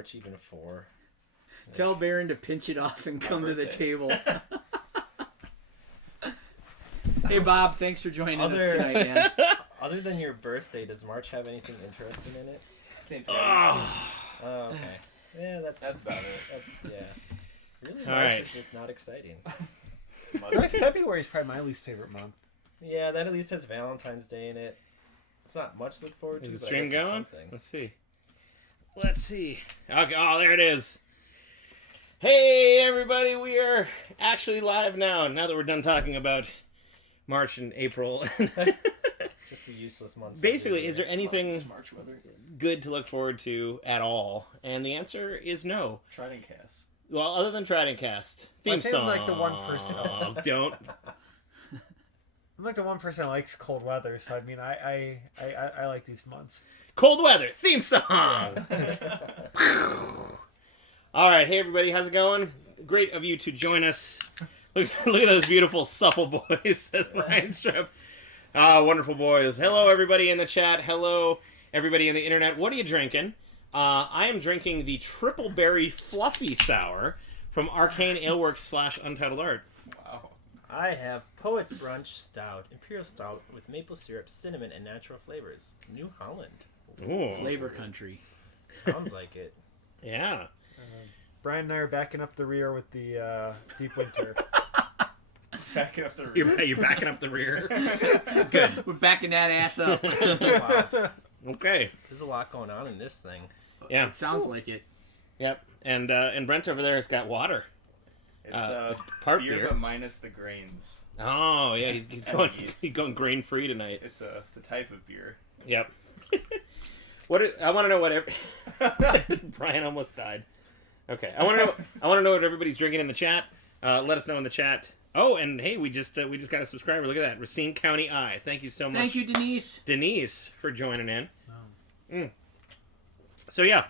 March even for? Tell Baron to pinch it off and come to the table. Hey, Bob, thanks for joining us tonight, man. Other than your birthday, does March have anything interesting in it? St. Patrick's. Oh, okay. Yeah, that's about it. That's, yeah. Really, All March right. is just not exciting. February is probably my least favorite month. Yeah, that at least has Valentine's Day in it. It's not much to look forward to. Is the but I stream guess it's going? something. Let's see. Okay, oh, there it is. Hey, everybody. We are actually live now that we're done talking about March and April. Just the useless months. Basically, is there anything March weather. good to look forward to at all? And the answer is no. TRIDENTCast. Well, other than TRIDENTcast. Theme I think song. I'm like the one person. Don't. I'm like the one person that likes cold weather, so I mean, I like these months. Cold weather. Theme song. All right. Hey, everybody. How's it going? Great of you to join us. Look at those beautiful, supple boys, says Ryan Strepp. Wonderful boys. Hello, everybody in the chat. Hello, everybody in the internet. What are you drinking? I am drinking the Triple Berry Fluffy Sour from Arcane Aleworks / Untitled Art. Wow. I have Poet's Brunch Stout, Imperial Stout with maple syrup, cinnamon, and natural flavors. New Holland. Ooh. Flavor country. Sounds like it. Yeah. Brian and I are backing up the rear with the Deep Winter. Backing up the rear. You're backing up the rear. Good. We're backing that ass up. Wow. Okay. There's a lot going on in this thing. Yeah. It sounds like it. Yep. And Brent over there has got water. It's part beer, beer. but minus the grains. Oh yeah, he's And going yeast. he's going grain free tonight. It's a type of beer. Yep. I want to know what Brian almost died. Okay, I want to know what everybody's drinking in the chat. Let us know in the chat. Oh, and hey, we just got a subscriber. Look at that, Racine County Eye. Thank you so much. Thank you, Denise, for joining in. Oh. So yeah,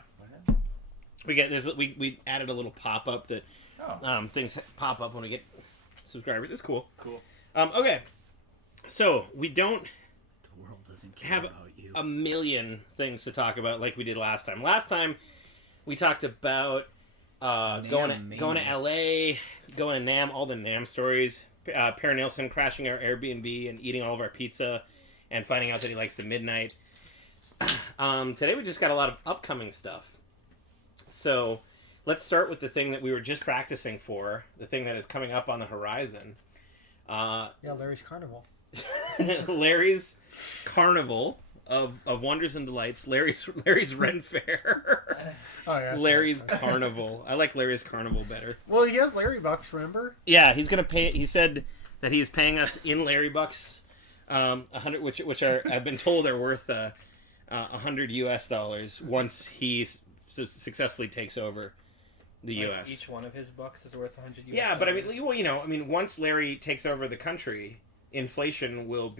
we added a little pop up that things pop up when we get subscribers. It's cool. Cool. Okay, so we don't The world doesn't care have about you. a million things to talk about like we did last time. Last time we talked about going to LA, going to NAM, all the NAM stories. Per Nilsson crashing our Airbnb and eating all of our pizza and finding out that he likes the midnight. Today we just got a lot of upcoming stuff. So let's start with the thing that we were just practicing for, the thing that is coming up on the horizon. Yeah, Larry's Carnival. Larry's Carnival of Wonders and Delights. Larry's Ren Fair. Oh yeah. Larry's Carnival. I like Larry's Carnival better. Well, he has Larry Bucks, remember? Yeah, he's gonna pay. He said that he is paying us in Larry bucks, 100, which are I've been told are worth $100 US once he successfully takes over the US. Each one of his bucks is worth $100 US. Yeah, but I mean, once Larry takes over the country, inflation will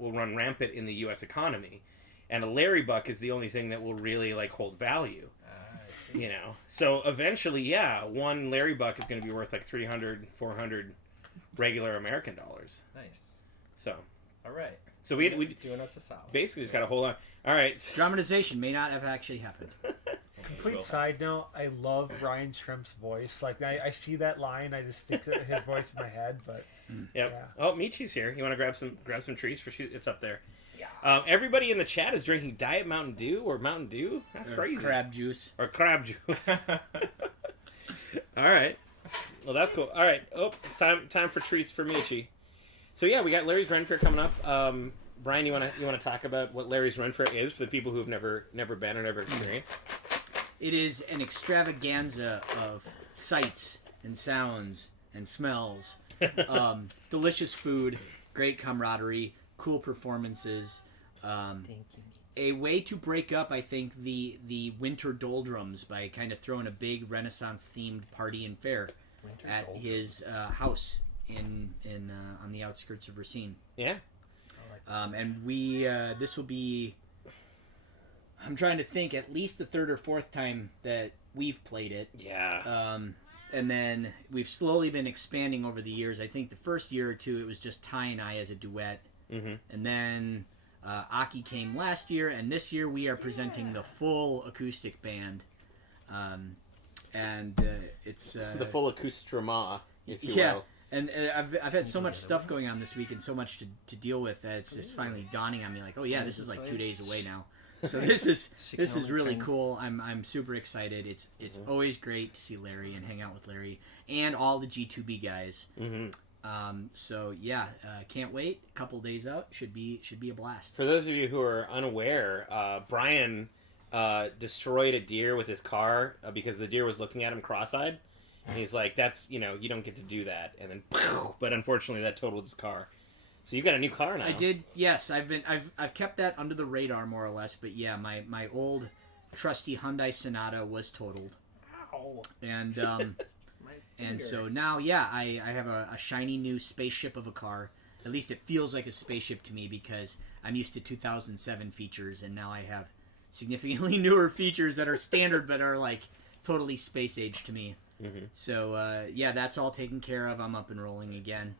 run rampant in the U.S. economy, and a Larry buck is the only thing that will really hold value. I see. So eventually, yeah, one Larry buck is going to be worth like 300, 400 regular American dollars. Nice. So, All right. so we doing us a solid. basically just got to hold on. All right. Dramatization may not have actually happened. Complete side note, I love Ryan Shrimp's voice. Like, I see that line, I just think that his voice in my head, but... Yep. Yeah. Oh, Michi's here. You want to grab some trees for it's up there. Yeah. Everybody in the chat is drinking Diet Mountain Dew or Mountain Dew. That's crazy. Crab juice. Or crab juice. All right. Well, that's cool. All right. Oh, it's time for treats for Michi. So yeah, we got Larry's Ren Fair coming up. Brian, you want to talk about what Larry's Ren Fair is for the people who have never been or never experienced? It is an extravaganza of sights and sounds and smells. Delicious food, great camaraderie, cool performances. Thank you. A way to break up, I think, the winter doldrums by kind of throwing a big Renaissance-themed party and fair at his house in on the outskirts of Racine. Yeah. And we this will be, I'm trying to think, at least the third or fourth time that we've played it. Yeah. And then we've slowly been expanding over the years. I think the first year or two it was just Ty and I as a duet. Mm-hmm. And then Aki came last year, and this year we are presenting the full acoustic band. And it's the full accoustrement, if you will. And I've had so much stuff going on this week and so much to deal with that it's just finally dawning on me like, oh yeah, this is like 2 days away now. So this is really cool. I'm super excited. It's always great to see Larry and hang out with Larry and all the G2B guys. So yeah, can't wait. A couple days out should be a blast. For those of you who are unaware, Brian destroyed a deer with his car because the deer was looking at him cross-eyed. And he's like, that's, you don't get to do that. And then, but unfortunately that totaled his car. So you got a new car now. I did, yes. I've kept that under the radar more or less. But yeah, my old trusty Hyundai Sonata was totaled. Ow. And and so now, yeah, I have a shiny new spaceship of a car. At least it feels like a spaceship to me because I'm used to 2007 features, and now I have significantly newer features that are standard but are like totally space age to me. So yeah, that's all taken care of. I'm up and rolling again.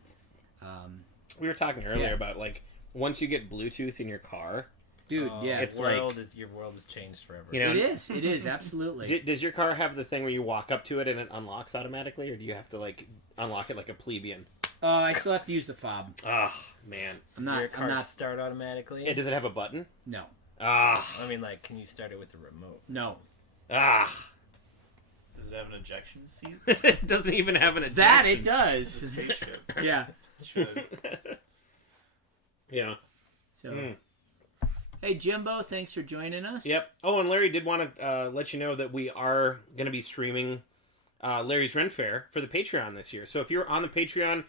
We were talking earlier about like once you get Bluetooth in your car, dude. Yeah, it's your world has changed forever. It is absolutely. Does your car have the thing where you walk up to it and it unlocks automatically, or do you have to like unlock it like a plebeian? I still have to use the fob. Oh man, Does your car start automatically? Yeah, does it have a button? No. I mean, like, can you start it with a remote? No. Does it have an ejection seat? It doesn't even have an ejection. That it does. It's a spaceship. Yeah. Should. Yeah. So. Hey Jimbo, thanks for joining us. Yep. Oh, and Larry did want to let you know that we are going to be streaming Larry's Ren Fair for the Patreon this year. So if you're on the Patreon,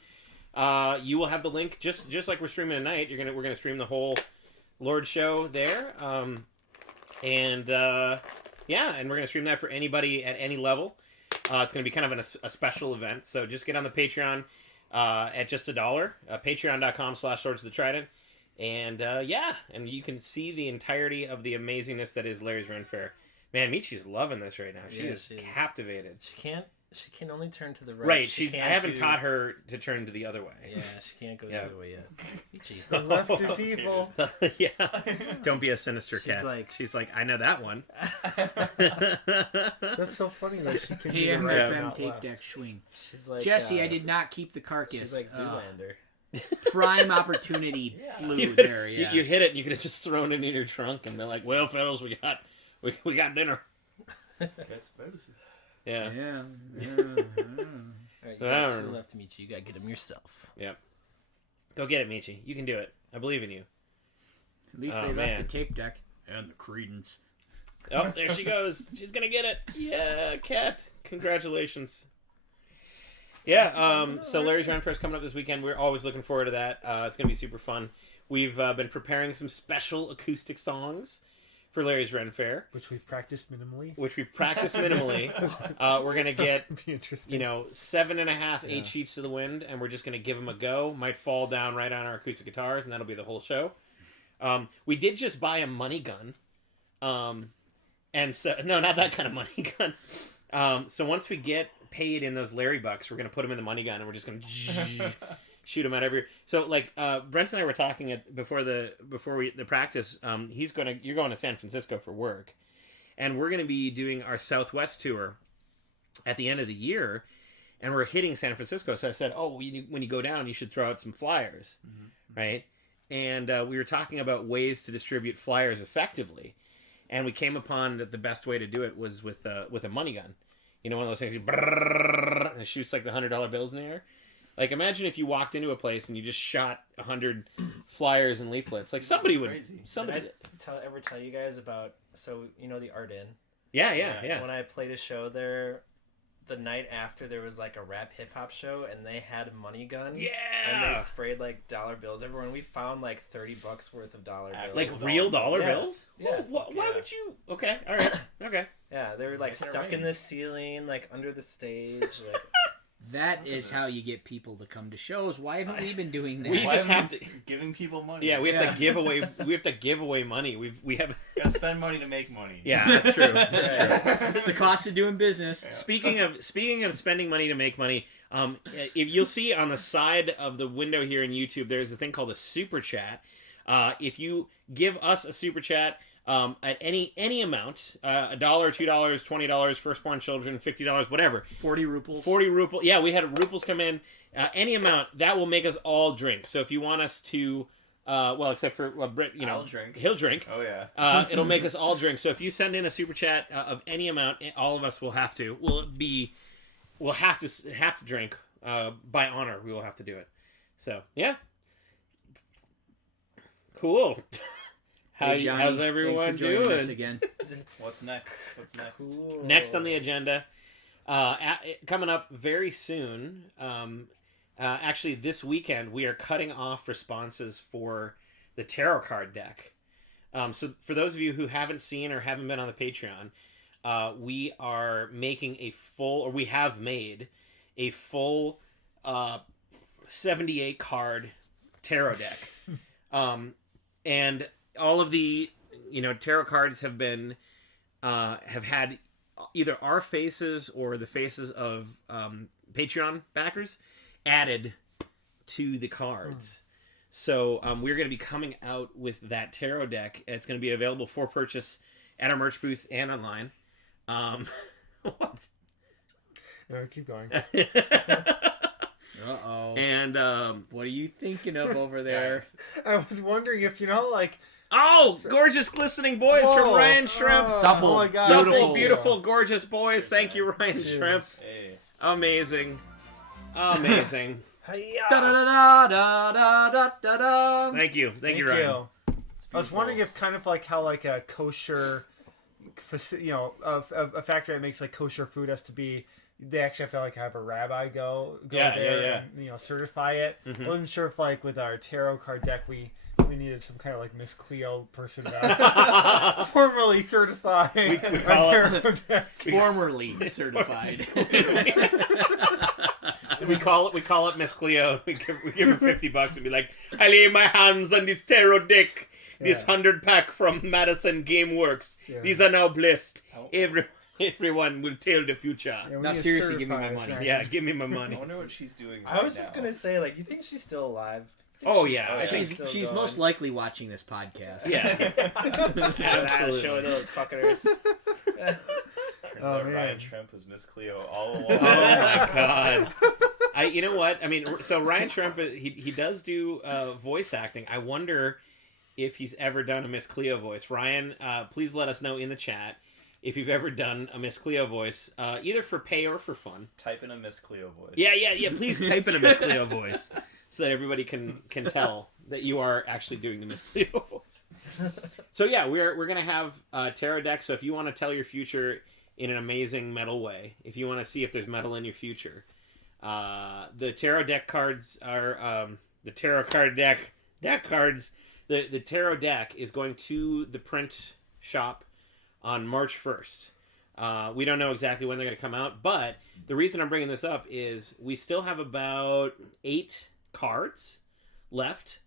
you will have the link just like we're streaming tonight. We're gonna stream the whole Lord show there. And we're gonna stream that for anybody at any level. It's gonna be kind of a special event. So just get on the Patreon at just $1. Patreon.com/Swords of the Trident. And and you can see the entirety of the amazingness that is Larry's Ren Fair. Man, Michi's loving this right now. She is captivated. She can only turn to the right. Right. I haven't taught her to turn to the other way. Yeah, she can't go the other way yet. The left is evil. Yeah. Don't be a sinister cat. She's like, I know that one. That's so funny that she can Hey, do right MFM tape deck swing. She's like, Jesse, I did not keep the carcass. She's like Zoolander. Prime opportunity blew there. Yeah. You hit it, and you could have just thrown it in your trunk, and they're like, "Well, fellas, we got dinner." That's fantasy. Yeah. Yeah. Alright, you got 2 left to meet you. You gotta get them yourself. Yep. Go get it, Michi. You can do it. I believe in you. At least they left the tape deck and the credence. Oh, there she goes. She's gonna get it. Yeah, cat. Congratulations. Yeah, so Larry's Ren Fair is coming up this weekend. We're always looking forward to that. It's going to be super fun. We've been preparing some special acoustic songs for Larry's Ren Fair. Which we've practiced minimally. We're going to get, 7.5, 8 sheets to the wind, and we're just going to give them a go. Might fall down right on our acoustic guitars, and that'll be the whole show. We did just buy a money gun. And so, no, not that kind of money gun. So once we get paid in those Larry bucks, we're gonna put them in the money gun, and we're just gonna shoot them out every. So like Brent and I were talking before the practice. You're going to San Francisco for work, and we're gonna be doing our Southwest tour at the end of the year, and we're hitting San Francisco. So I said, when you go down, you should throw out some flyers, right? And we were talking about ways to distribute flyers effectively, and we came upon that the best way to do it was with a money gun. You know, one of those things, and it shoots like the $100 bills in the air. Like, imagine if you walked into a place and you just shot 100 flyers and leaflets. Like, somebody would. Crazy. Did I ever tell you guys about? So you know the Art Inn. Yeah. When I played a show there, the night after there was like a rap hip hop show, and they had a money gun. Yeah. And they sprayed like dollar bills everywhere, and we found like $30 worth of dollar bills. Like real dollar bills? Yeah. Why would you? Okay. All right. Okay. Yeah, they were like stuck in the ceiling, like under the stage. Like... That is how you get people to come to shows. Why haven't we been doing that? We just have to giving people money. Yeah, we have to give away. We have to give away money. We have gotta spend money to make money. Yeah, that's true. It's the cost of doing business. Yeah. Speaking of spending money to make money, if you'll see on the side of the window here in YouTube, there's a thing called a super chat. If you give us a super chat at any amount, $1, $2, $20, firstborn children, $50, whatever. 40 rupees. 40 rupees. Yeah, we had rupees come in. Any amount, that will make us all drink. So if you want us to, well, except for Britt, I'll drink. He'll drink. Oh yeah. It'll make us all drink. So if you send in a super chat of any amount, all of us will have to. We'll have to drink. By honor, we will have to do it. So yeah. Cool. Hey, Johnny, how's everyone thanks for joining doing? us again. What's next? Cool. Next on the agenda, coming up very soon. Actually, this weekend we are cutting off responses for the tarot card deck. So for those of you who haven't seen or haven't been on the Patreon, we are making we have made a full 78 card tarot deck. And all of the tarot cards have been have had either our faces or the faces of Patreon backers added to the cards. So we're going to be coming out with that tarot deck. It's going to be available for purchase at our merch booth and online. What? No, keep going. Uh-oh. And what are you thinking of over there? I was wondering if gorgeous glistening boys from Ryan Shrimp. Supple, oh my God. Supple, beautiful, gorgeous boys. Thank you, Ryan Cheers. Shrimp. Hey. Amazing. Hiya. Da-da-da-da-da-da-da-da. Thank you, Ryan. I was wondering if kind of like how like a kosher, a factory that makes like kosher food has to be. They actually have to like have a rabbi go there and certify it. Mm-hmm. I wasn't sure if like with our tarot card deck we needed some kind of like Miss Cleo person to formally certify our tarot deck. Formerly certified. We call it Miss Cleo. We give her $50 and be like, I lay my hands on this tarot deck. This 100-pack from Madison Gameworks. Yeah. These are now blessed. Everyone will tell the future. Yeah, we Now need to seriously, give me my certify money. us, right? Yeah, give me my I money. wonder what she's doing. I was just gonna say, like, you think she's still alive? Oh yeah, I think She's still most going. likely watching this podcast. yeah, Absolutely. Show those fuckers. Turns out man. Ryan Shrimp was Miss Cleo all along. Oh my god. You know what? I mean, so Ryan Shrimp, he does do voice acting. I wonder if he's ever done a Miss Cleo voice. Ryan, please let us know in the chat if you've ever done a Miss Cleo voice, either for pay or for fun. Type in a Miss Cleo voice. Yeah. Please type in a Miss Cleo voice so that everybody can tell that you are actually doing the Miss Cleo voice. So yeah, we're gonna have tarot decks. So if you want to tell your future in an amazing metal way, if you want to see if there's metal in your future, the tarot deck cards are the tarot card deck cards. The tarot deck is going to the print shop on March 1st. We don't know exactly when they're going to come out, but the reason I'm bringing this up is we still have about 8 cards left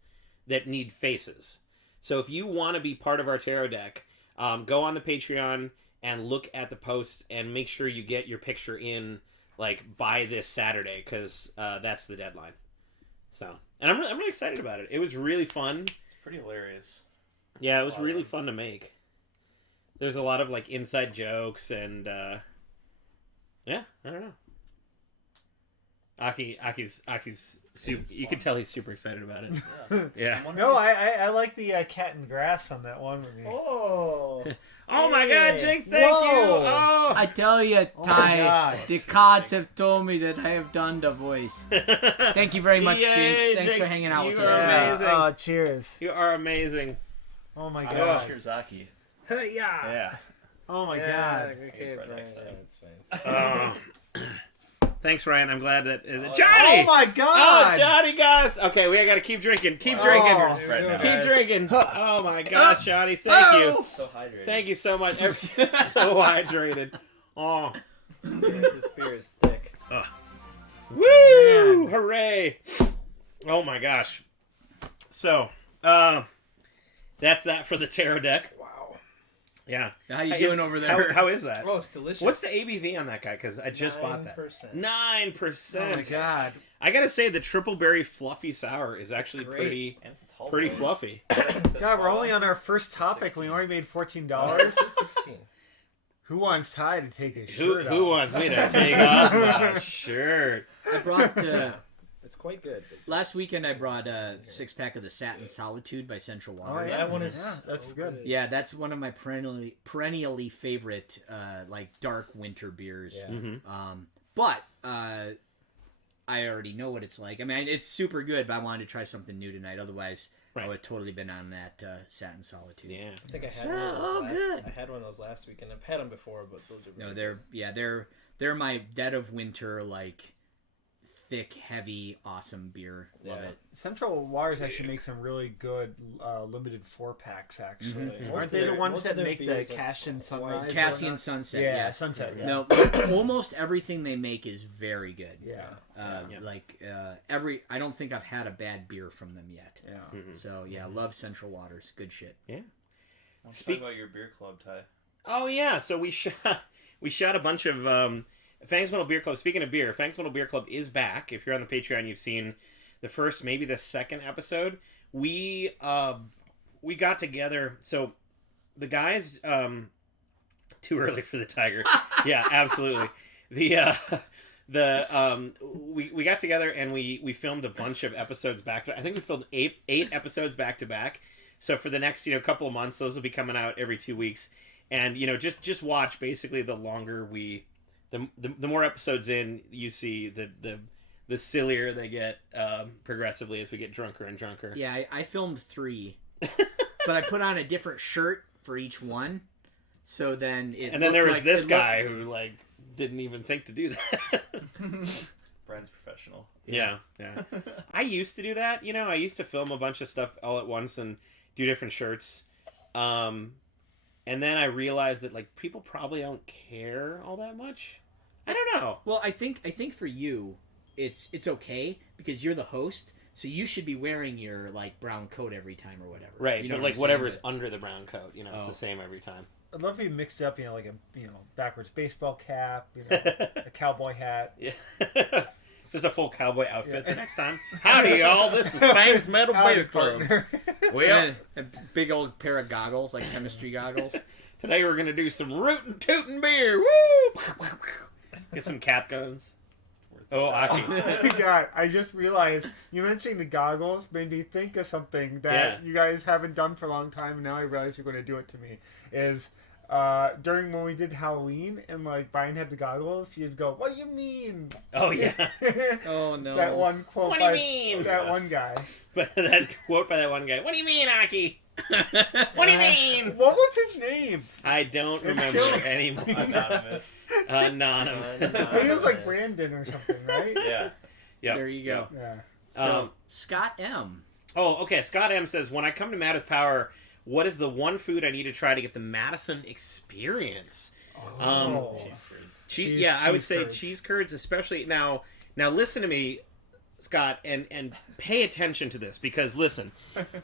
that need faces. So if you want to be part of our tarot deck, go on the Patreon and look at the post and make sure you get your picture in like by this Saturday, because that's the deadline. So, and I'm really excited about it. It was really fun. It's pretty hilarious. Yeah, it was really fun to make. There's a lot of like inside jokes and yeah, I don't know. Aki's super, you can tell he's super excited about it. Yeah. No, I like the cat and grass on that one with me. Oh. Oh my God, Jinx! Thank you. Oh. I tell you, my Ty, God. the cards have told me that I have done the voice. Thank you very much, Yay, Jinx. Thanks for Jinx, hanging out you with are us today. amazing. Oh, cheers. You are amazing. Oh my I God. wish Shirzaki. Yeah. Yeah. Oh my Yeah, God. okay, Right Brian. next time. It's fine. Thanks, Ryan. I'm glad that Oh Johnny. my Oh, God. Johnny, guys. Okay, we gotta keep drinking. Keep Oh. drinking. Right now. Keep drinking. Oh my gosh, Johnny. Thank you. So hydrated. Thank you so much. I'm so hydrated. Oh. This beer is thick. Woo! Hooray! Oh my gosh. So, that's that for the tarot deck. Wow. Yeah. How you doing over there? How is that? Oh, it's delicious. What's the ABV on that guy? Because I just bought that. 9%. 9%. Oh my God. I gotta say, the triple berry fluffy sour is actually Great. And it's a tall pretty boy. fluffy. God, we're only on our first topic. We already made $14. This is 16. Who wants Ty to take his Who shirt who off? wants me to take off my shirt? I brought It's quite good. last weekend. I brought a 6-pack of the Satin Solitude by Central Oh, Waters. yeah. That one is that's so good. Yeah, that's one of my perennially favorite like dark winter beers. Yeah. Mm-hmm. But I already know what it's like. I mean, it's super good, but I wanted to try something new tonight. Otherwise, I Right. would have totally been on that Satin Solitude. Yeah. I think I had Sure, one of those oh, last. good. I had one of those last week, and I've had them before, but those are No, really they're my dead of winter, like thick, heavy, awesome beer. Love Yeah. it. Central Waters actually makes some really good limited 4-packs, actually. Mhm. Aren't they the Most ones of that their make the beers are Cassian white. Sunrise? Cassian whatnot? Sunset. Yeah, yes. Sunset. Yeah. No, almost everything they make is very good. Yeah. Yeah. Like I don't think I've had a bad beer from them yet. Yeah. Mhm. So yeah, love Central Waters. Good shit. Let's Speak- talk about your beer club, Ty. Oh yeah, so we shot a bunch of Fangs Metal Beer Club. Speaking of beer, Fangs Metal Beer Club is back. If you're on the Patreon, you've seen the first, maybe the second episode. We got together. So the guys, too early for the tiger. Yeah, absolutely. We got together and we filmed a bunch of episodes back to. I think we filmed eight episodes back to back. So for the next couple of months, those will be coming out every 2 weeks. And just watch basically the longer the more episodes in, you see the sillier they get progressively as we get drunker and drunker. Yeah, I filmed 3, but I put on a different shirt for each one. So then And then there was this guy who like didn't even think to do that. Brian's professional. Yeah. I used to do that. I used to film a bunch of stuff all at once and do different shirts. And then I realized that like people probably don't care all that much. I don't know. Well, I think for you, it's okay because you're the host, so you should be wearing your like brown coat every time or whatever. Right, You know but what like I'm saying? whatever's under the brown coat, it's Oh. the same every time. I'd love if you mixed up, like a backwards baseball cap, a cowboy hat. Yeah. Just a full cowboy outfit Yeah. the next time. Howdy, y'all. This is Fangs Metal Howdy, Beer Club. partner. Well, And a big old pair of goggles, like chemistry goggles. today we're going to do some rootin' tootin' beer. Woo! Get some cap guns. Oh, Aki. God, I just realized you mentioning the goggles made me think of something that Yeah. you guys haven't done for a long time, and now I realize you're going to do it to me. Is during when we did Halloween and like Brian had the goggles, you'd go, "What do you mean?" Oh, yeah. Oh no! That one quote What do you by mean? that Yes. one guy. But that quote by that one guy. What do you mean, Aki? What do you mean? What was his name? I don't remember anymore. Anonymous. Anonymous. I think it was like Brandon or something, right? Yeah. Yep. There you go. Yeah. So Scott M. Oh, okay. Scott M says, when I come to Mattis Power, what is the one food I need to try to get the Madison experience? Oh. Cheese curds. Yeah, I would cheese say curds. cheese curds, especially now. Now, listen to me, Scott, and pay attention to this because listen,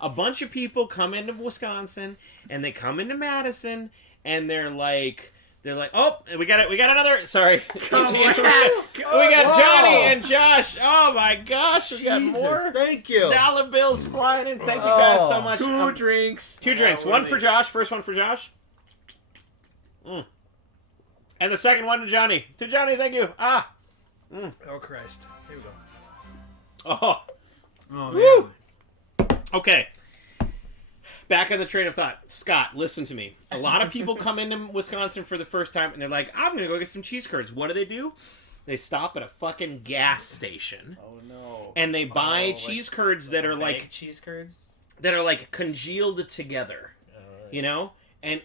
a bunch of people come into Wisconsin and they come into Madison and they're like, oh, we got another. Sorry, we got Johnny and Josh. Oh my gosh, we got Jesus, more Thank you. dollar bills flying in. Thank you guys so much. Two drinks. Two drinks. One for Josh. First one for Josh. And the second one to Johnny. To Johnny, thank you. Ah. Oh Christ! Here we go. Oh. Oh, Woo. Okay. Back on the train of thought. Scott, listen to me. A lot of people come into Wisconsin for the first time and they're like, I'm going to go get some cheese curds. What do? They stop at a fucking gas station Oh no. and they buy like- cheese curds that are Egg like cheese curds. congealed together, and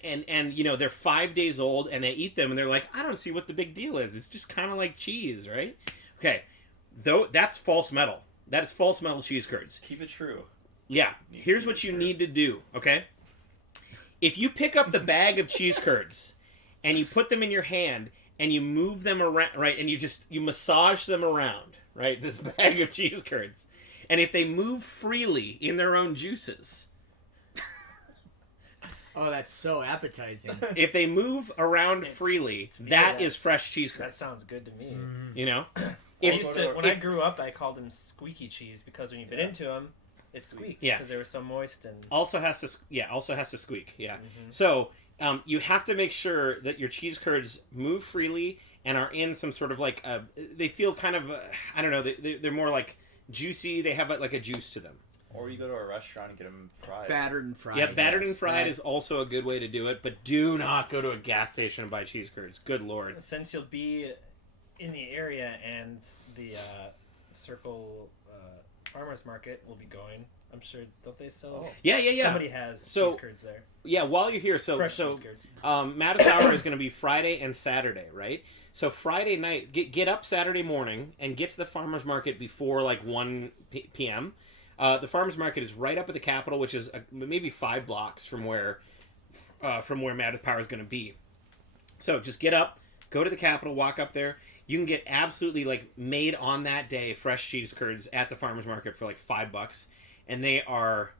they're 5 days old and they eat them and they're like, I don't see what the big deal is. It's just kind of like cheese, right? Okay. Though that's false metal. That is false metal cheese curds. Keep it true. Yeah, here's what you need to do, okay? If you pick up the bag of cheese curds and you put them in your hand and you move them around, right, and you massage them around, right, this bag of cheese curds, and if they move freely in their own juices, Oh, that's so appetizing. if they move around freely, to me, that is that's- fresh cheese That curds, sounds good to me. you know? When I grew up, I called them squeaky cheese because when you bit into them, it squeaked. Yeah. Because they were so moist and. Also has to squeak. Yeah. Mm-hmm. So you have to make sure that your cheese curds move freely and are in some sort of like they feel kind of I don't know, they're more like juicy. They have like a juice to them. Or you go to a restaurant and get them fried. Battered and fried. Yeah, battered and fried is also a good way to do it, but do not go to a gas station and buy cheese curds. Good Lord. Since you'll be in the area and the Circle Farmers Market will be going, I'm sure, don't they sell? Yeah. Somebody has cheese curds there. Yeah, while you're here, Fresh cheese curds. Mattis Hour is going to be Friday and Saturday, right? So Friday night, get up Saturday morning and get to the farmers market before like 1 p.m. The farmers market is right up at the Capitol, which is maybe 5 blocks from where Mattis Power is going to be. So just get up, go to the Capitol, walk up there. You can get absolutely like made on that day fresh cheese curds at the farmers market for like $5, and they are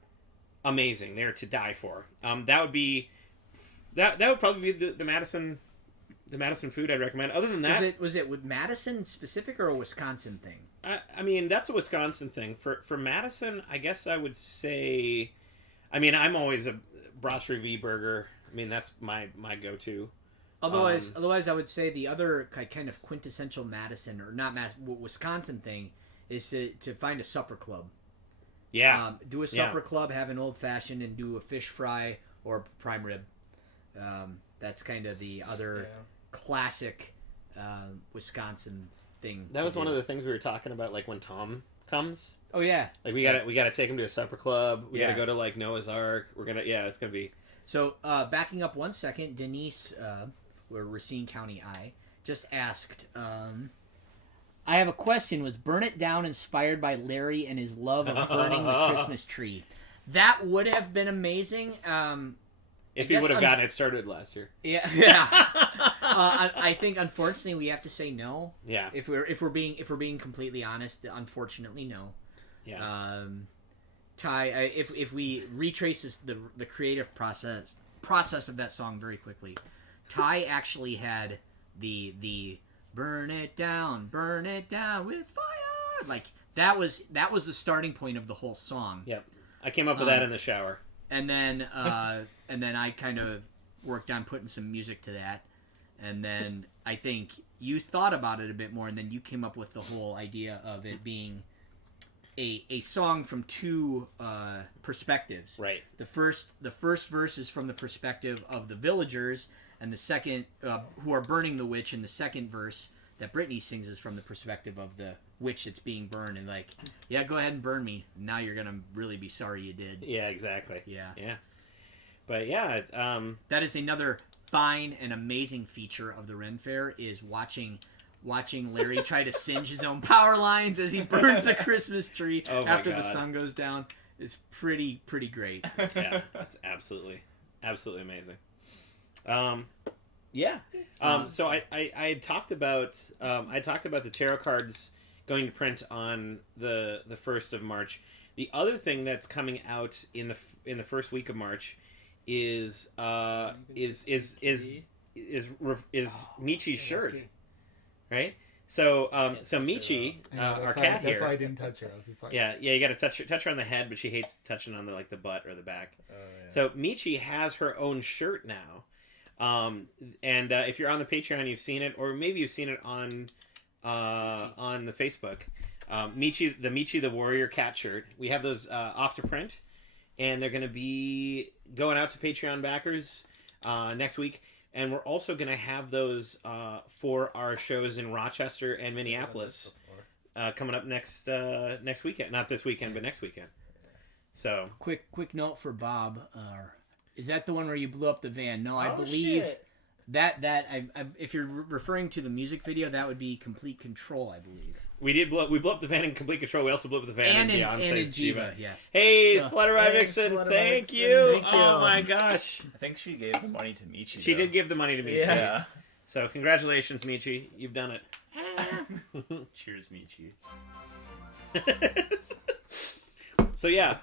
amazing. They're to die for. That would probably be the Madison food I'd recommend. Other than that, was it with Madison specific or a Wisconsin thing? I mean, that's a Wisconsin thing. For Madison, I guess I would say, I mean, I'm always a Brasserie V burger. I mean, that's my go-to. Otherwise, I would say the other kind of quintessential Madison or not Wisconsin thing is to find a supper club. Yeah. Do a supper club, have an old fashioned, and do a fish fry or prime rib. That's kind of the other classic Wisconsin thing. That was one of the things we were talking about, like when Tom comes. Oh yeah. Like we gotta take him to a supper club. We gotta go to like Noah's Ark. It's gonna be. So backing up 1 second, Denise, where Racine County just asked. I have a question. Was Burn It Down inspired by Larry and his love of burning the Christmas tree? That would have been amazing. If he would have gotten it started last year. Yeah. I think unfortunately we have to say no. Yeah. If we're being completely honest, unfortunately no. Yeah. Ty, if we retrace the creative process of that song very quickly, Ty actually had the burn it down with fire. Like that was the starting point of the whole song. Yep. I came up with that in the shower. And then I kind of worked on putting some music to that. And then I think you thought about it a bit more, and then you came up with the whole idea of it being a song from two perspectives. Right. The first verse is from the perspective of the villagers, and the second who are burning the witch, and the second verse that Brittany sings is from the perspective of the witch that's being burned, and like, yeah, go ahead and burn me. Now you're gonna really be sorry you did. Yeah, exactly. Yeah. But yeah, that is another fine and amazing feature of the Ren Fair is watching Larry try to singe his own power lines as he burns a Christmas tree after the sun goes down. It's pretty great. Yeah, that's absolutely amazing. So I had talked about the tarot cards going to print on the 1st of March. The other thing that's coming out in the first week of March is Michi's shirt, right? So Michi, our cat here. That's why I didn't touch her. I was just like, yeah, you got to touch her on the head, but she hates touching on the butt or the back. Oh, yeah. So Michi has her own shirt now, and if you're on the Patreon, you've seen it, or maybe you've seen it on the Facebook. Michi the Warrior cat shirt. We have those off to print, and they're going to be going out to Patreon backers next week. And we're also going to have those for our shows in Rochester and Minneapolis coming up next weekend. Not this weekend, but next weekend. So quick note for Bob. Is that the one where you blew up the van? No, I believe that if you're referring to the music video, that would be Complete Control, I believe. We blew up the van in Complete Control. We also blew up the van in Beyonce's Jiva. Yes. Hey, Flutter Vixen, thank you. Oh my gosh. I think she gave the money to Michi. She did give the money to Michi. Yeah. So congratulations, Michi. You've done it. Cheers, Michi. So yeah,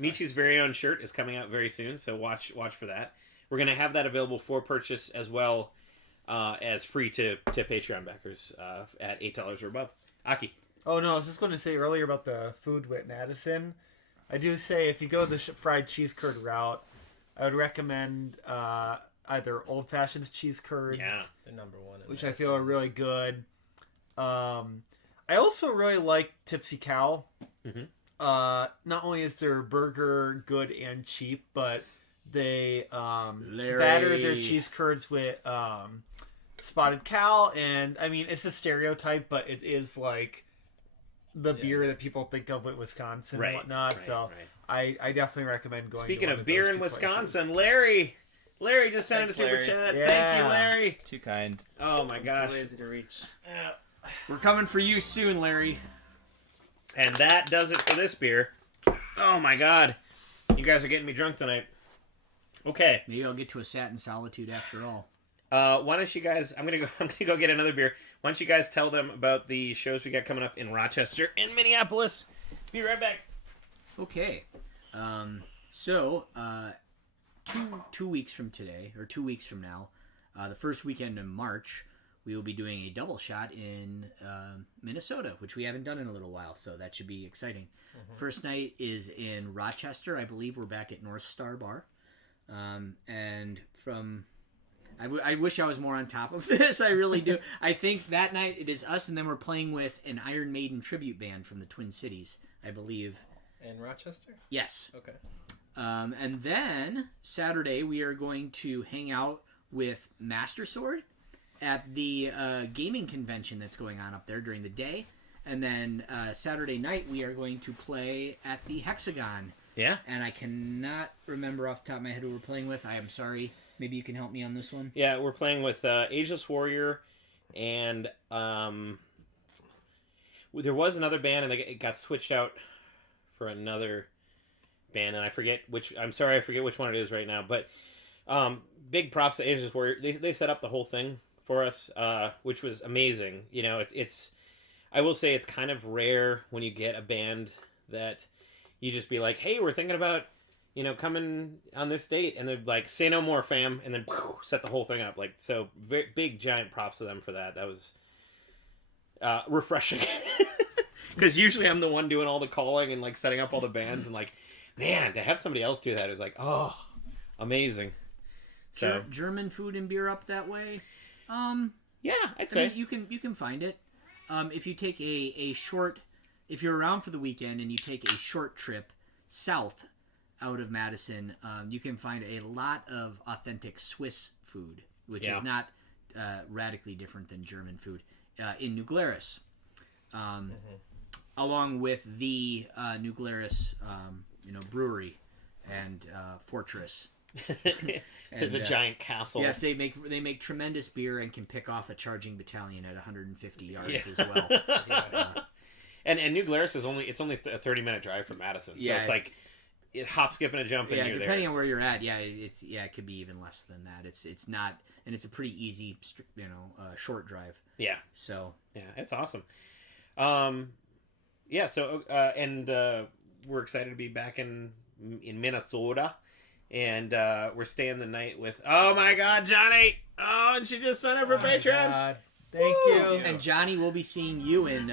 Michi's very own shirt is coming out very soon. So watch for that. We're gonna have that available for purchase as well as free to Patreon backers at $8 or above. Aki. Oh no, I was just going to say earlier about the food with Madison. I do say if you go the fried cheese curd route, I would recommend either old fashioned cheese curds. Yeah, they're number one. Which I feel are really good. I also really like Tipsy Cow. Mm-hmm. Not only is their burger good and cheap, but they batter their cheese curds with spotted cow, and I mean it's a stereotype, but it is like the beer that people think of with Wisconsin and whatnot. I definitely recommend going. Speaking to one of beer in Wisconsin, places. Larry just sent in a super chat. Yeah. Thank you, Larry. Too kind. Oh my gosh. Too lazy to reach. We're coming for you soon, Larry. And that does it for this beer. Oh my god. You guys are getting me drunk tonight. Okay. Maybe I'll get to a satin solitude after all. Why don't you guys? I'm gonna go get another beer. Why don't you guys tell them about the shows we got coming up in Rochester and Minneapolis? Be right back. Okay. So 2 weeks from today, or 2 weeks from now, the first weekend in March, we will be doing a double shot in Minnesota, which we haven't done in a little while, so that should be exciting. Mm-hmm. First night is in Rochester. I believe we're back at North Star Bar. And from... I wish I was more on top of this. I really do. I think that night it is us, and then we're playing with an Iron Maiden tribute band from the Twin Cities, I believe. In Rochester? Yes. Okay. And then Saturday we are going to hang out with Master Sword at the gaming convention that's going on up there during the day. And then Saturday night we are going to play at the Hexagon. Yeah. And I cannot remember off the top of my head who we're playing with. I am sorry. Maybe you can help me on this one. Yeah, we're playing with Ageless Warrior, and there was another band, and it got switched out for another band, and I forget which. I'm sorry, I forget which one it is right now. But big props to Ageless Warrior. They set up the whole thing for us, which was amazing. You know, it's. I will say it's kind of rare when you get a band that you just be like, hey, we're thinking about, coming on this date, and they're like, say no more, fam, and then set the whole thing up. Like, so very, big, giant props to them for that. That was refreshing. Because usually I'm the one doing all the calling and, like, setting up all the bands, and, like, man, to have somebody else do that is like, oh, amazing. So German food and beer up that way? Yeah, I'd say. You can find it. If you take a short... If you're around for the weekend and you take a short trip south out of Madison, you can find a lot of authentic Swiss food, which is not radically different than German food, in New Glarus, along with the New Glarus, brewery and fortress. And, the giant castle. Yes, they make tremendous beer and can pick off a charging battalion at 150 yards as well. And New Glarus is only a 30-minute drive from Madison, so it's like it hop, skip, and a jump. Yeah, depending on where you're at, it could be even less than that. It's not, and it's a pretty easy, short drive. Yeah. So yeah, it's awesome. So we're excited to be back in Minnesota, and we're staying the night with. Oh my God, Johnny! Oh, and she just signed up for Patreon. God. Thank you. And Johnny, we'll be seeing you in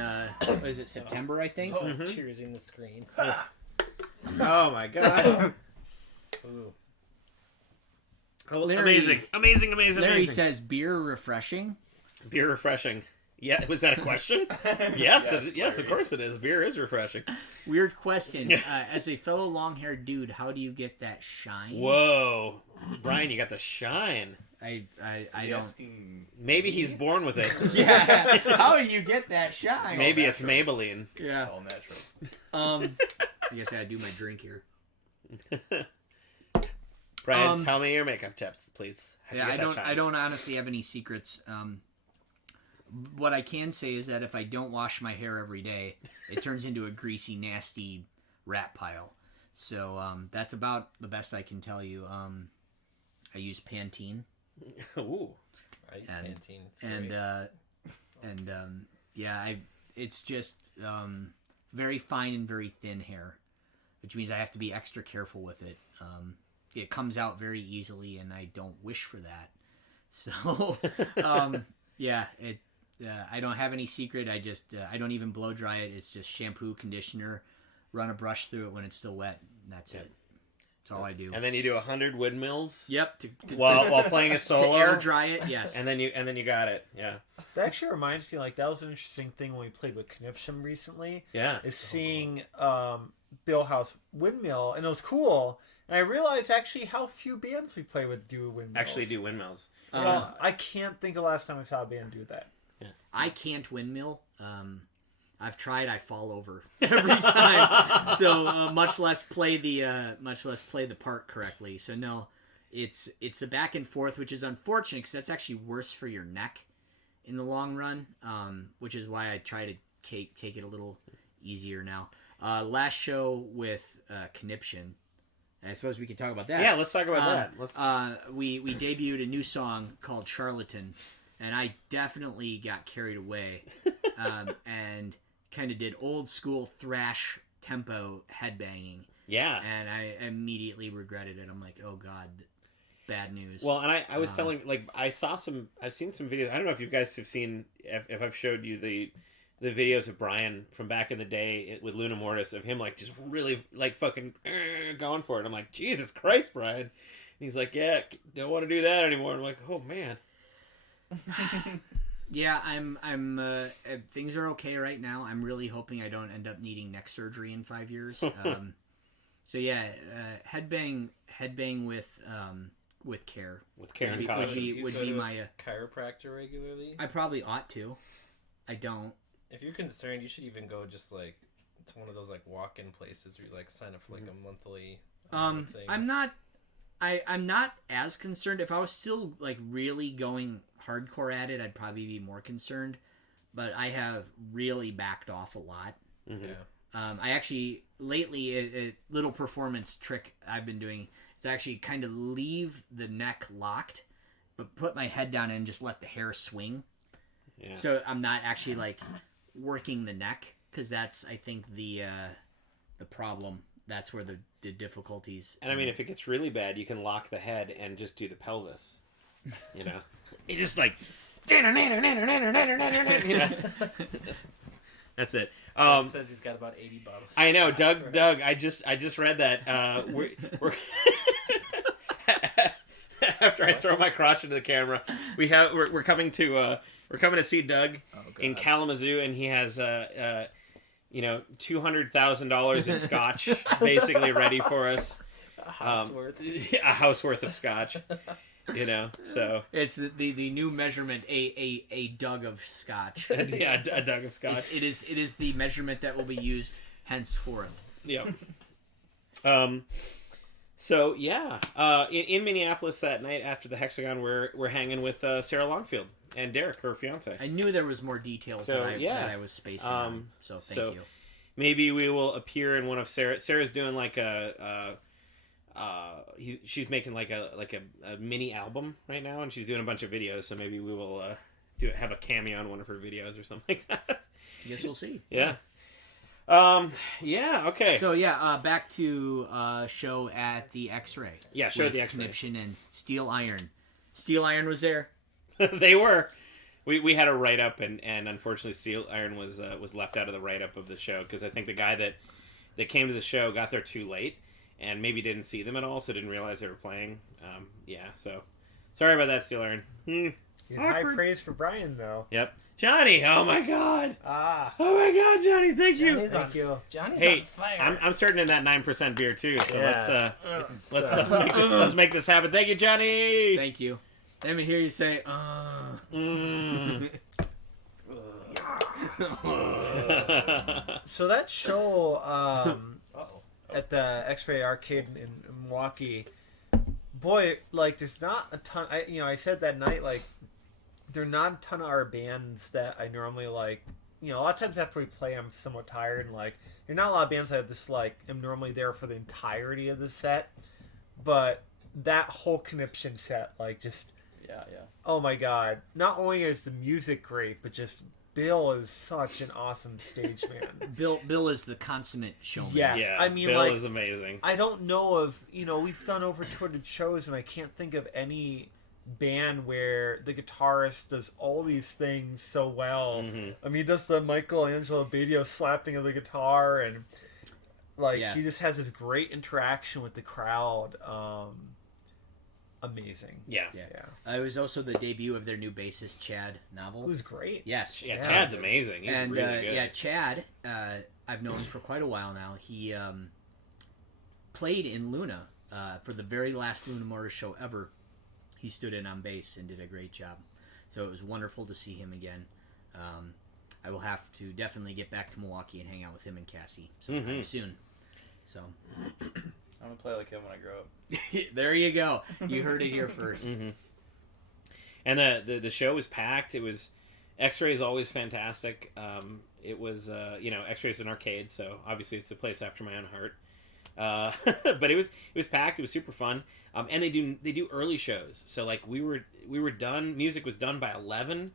is it September? I think. Cheersing the screen. Oh my God. Oh, Larry, amazing. Larry says beer refreshing. Beer refreshing. Yeah, was that a question? Yes, of course it is. Beer is refreshing. Weird question. As a fellow long-haired dude, how do you get that shine? Whoa, Brian, you got the shine. I don't. Maybe he's born with it. Yeah. How do you get that shine? Maybe it's Maybelline. Yeah. It's all natural. I guess I gotta do my drink here. Brian, tell me your makeup tips, please. I don't honestly have any secrets. What I can say is that if I don't wash my hair every day, it turns into a greasy, nasty rat pile. So that's about the best I can tell you. I use Pantene. Ooh, I use Pantene. It's great. It's just very fine and very thin hair, which means I have to be extra careful with it. It comes out very easily, and I don't wish for that. So, yeah, I don't have any secret. I just I don't even blow dry it. It's just shampoo, conditioner, run a brush through it when it's still wet. And that's it. That's all I do. And then you do 100 windmills. Yep. While playing a solo. To air dry it, yes. And then you got it. Yeah. That actually reminds me, like, that was an interesting thing when we played with Knipsham recently. Yeah. Is seeing Bill House Windmill, and it was cool. And I realized actually how few bands we play with do windmills. Actually do windmills. I can't think of the last time I saw a band do that. Yeah. I can't windmill. I've tried. I fall over every time. So much less play the part correctly. So no, it's a back and forth, which is unfortunate because that's actually worse for your neck in the long run. Which is why I try to take it a little easier now. Last show with Conniption. I suppose we can talk about that. Yeah, let's talk about that. We debuted a new song called Charlatan, and I definitely got carried away and kind of did old school thrash tempo headbanging. Yeah. And I immediately regretted it. I'm like, oh God, bad news. Well, and I was telling, like, I've seen some videos. I don't know if you guys have seen, if I've showed you the videos of Brian from back in the day with Luna Mortis, of him like just really like fucking going for it. I'm like, Jesus Christ, Brian. And he's like, yeah, don't want to do that anymore. I'm like, oh man. Yeah, I'm things are okay right now. I'm really hoping I don't end up needing neck surgery in 5 years. So yeah, headbang with care. With care and caution. Would be my chiropractor regularly. I probably ought to. I don't. If you're concerned, you should even go just like to one of those like walk-in places where you like sign up for like a monthly. Things. I'm not as concerned. If I was still like really going hardcore at it, I'd probably be more concerned. But I have really backed off a lot. Mm-hmm. Yeah. I actually lately a little performance trick I've been doing is actually kind of leave the neck locked, but put my head down and just let the hair swing. Yeah. So I'm not actually like working the neck, because that's I think the problem. That's where the difficulties. And I mean, if it gets really bad, you can lock the head and just do the pelvis. You know, you just like. You know? That's it. Says he's got about 80 bottles. I know, Doug. I just read that. We're after I throw my crotch into the camera, we're coming to see Doug in Kalamazoo, and he has $200,000 in scotch basically ready for us. A house worth. A house worth of scotch. You know, so it's the new measurement, a Doug of scotch. Yeah, a Doug of scotch. It is the measurement that will be used henceforth. Yep. So yeah, in Minneapolis that night after the Hexagon, we're hanging with Sarah Longfield and Derek, her fiance. I knew there was more details that I was spacing on. So thank you. Maybe we will appear in one of Sarah's doing like she's making like a mini album right now, and she's doing a bunch of videos. So maybe we will have a cameo on one of her videos or something like that. Guess we'll see. Yeah. Yeah. Okay. So back to show at the X-Ray. Yeah, show at the X-Ray. Conniption and Steel Iron. Steel Iron was there. They were. We had a write up, and unfortunately, Steel Iron was left out of the write up of the show, because I think the guy that came to the show got there too late and maybe didn't see them at all, so didn't realize they were playing. Yeah. So sorry about that, Steel Iron. High praise for Brian, though. Yep. Johnny, oh my God. Oh my God, Johnny, thank you. Thank you. Johnny's Hey, on fire. I'm starting in that 9% beer too, so Yeah. let's make this happen. Thank you, Johnny. Thank you. Let me hear you say, So that show at the X-Ray Arcade in Milwaukee, boy, like there's not a ton. I said that night, like there are not a ton of our bands that I normally like. A lot of times after we play, I'm somewhat tired, and like there are not a lot of bands that just like am normally there for the entirety of the set. But that whole Conniption set, like just yeah. Oh my God! Not only is the music great, but just Bill is such an awesome stage man. Bill is the consummate showman. Yes, Yeah, I mean, Bill like, is amazing. I don't know of we've done over 200 shows, and I can't think of any band where the guitarist does all these things so well. Mm-hmm. I mean, he does the Michelangelo video slapping of the guitar, and he just has this great interaction with the crowd. Amazing. Yeah. It was also the debut of their new bassist, Chad Novel. Who's great. Yes. Yeah, Chad's amazing. He's and really good. Chad, I've known for quite a while now. He played in Luna for the very last Luna Mortar show ever. He stood in on bass and did a great job. So it was wonderful to see him again. I will have to definitely get back to Milwaukee and hang out with him and Cassie sometime soon. So I'm gonna play like him when I grow up. there you go. You heard it here first. Mm-hmm. And the show was packed. It was X-Ray is always fantastic. It was X-Ray's an arcade, so obviously it's a place after my own heart. But it was packed. It was super fun. And they do early shows. So like we were done. Music was done by 11.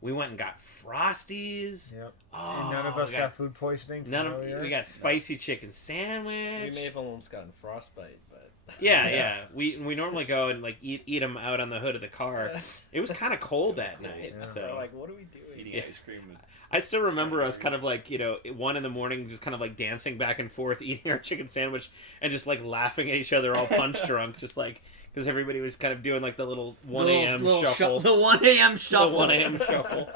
We went and got Frosties. Yep. Oh, and none of us got food poisoning. We got spicy chicken sandwich. We may have almost gotten frostbite, but yeah. We normally go and like eat them out on the hood of the car. It was kind of cold that night. Yeah. So we're like, what are we doing? Eating ice cream. I still remember us kind of like 1 a.m, just kind of like dancing back and forth, eating our chicken sandwich, and just like laughing at each other, all punch drunk, just like. Because everybody was kind of doing like the little 1 a.m. shuffle. The 1 a.m. shuffle. The 1 a.m. shuffle.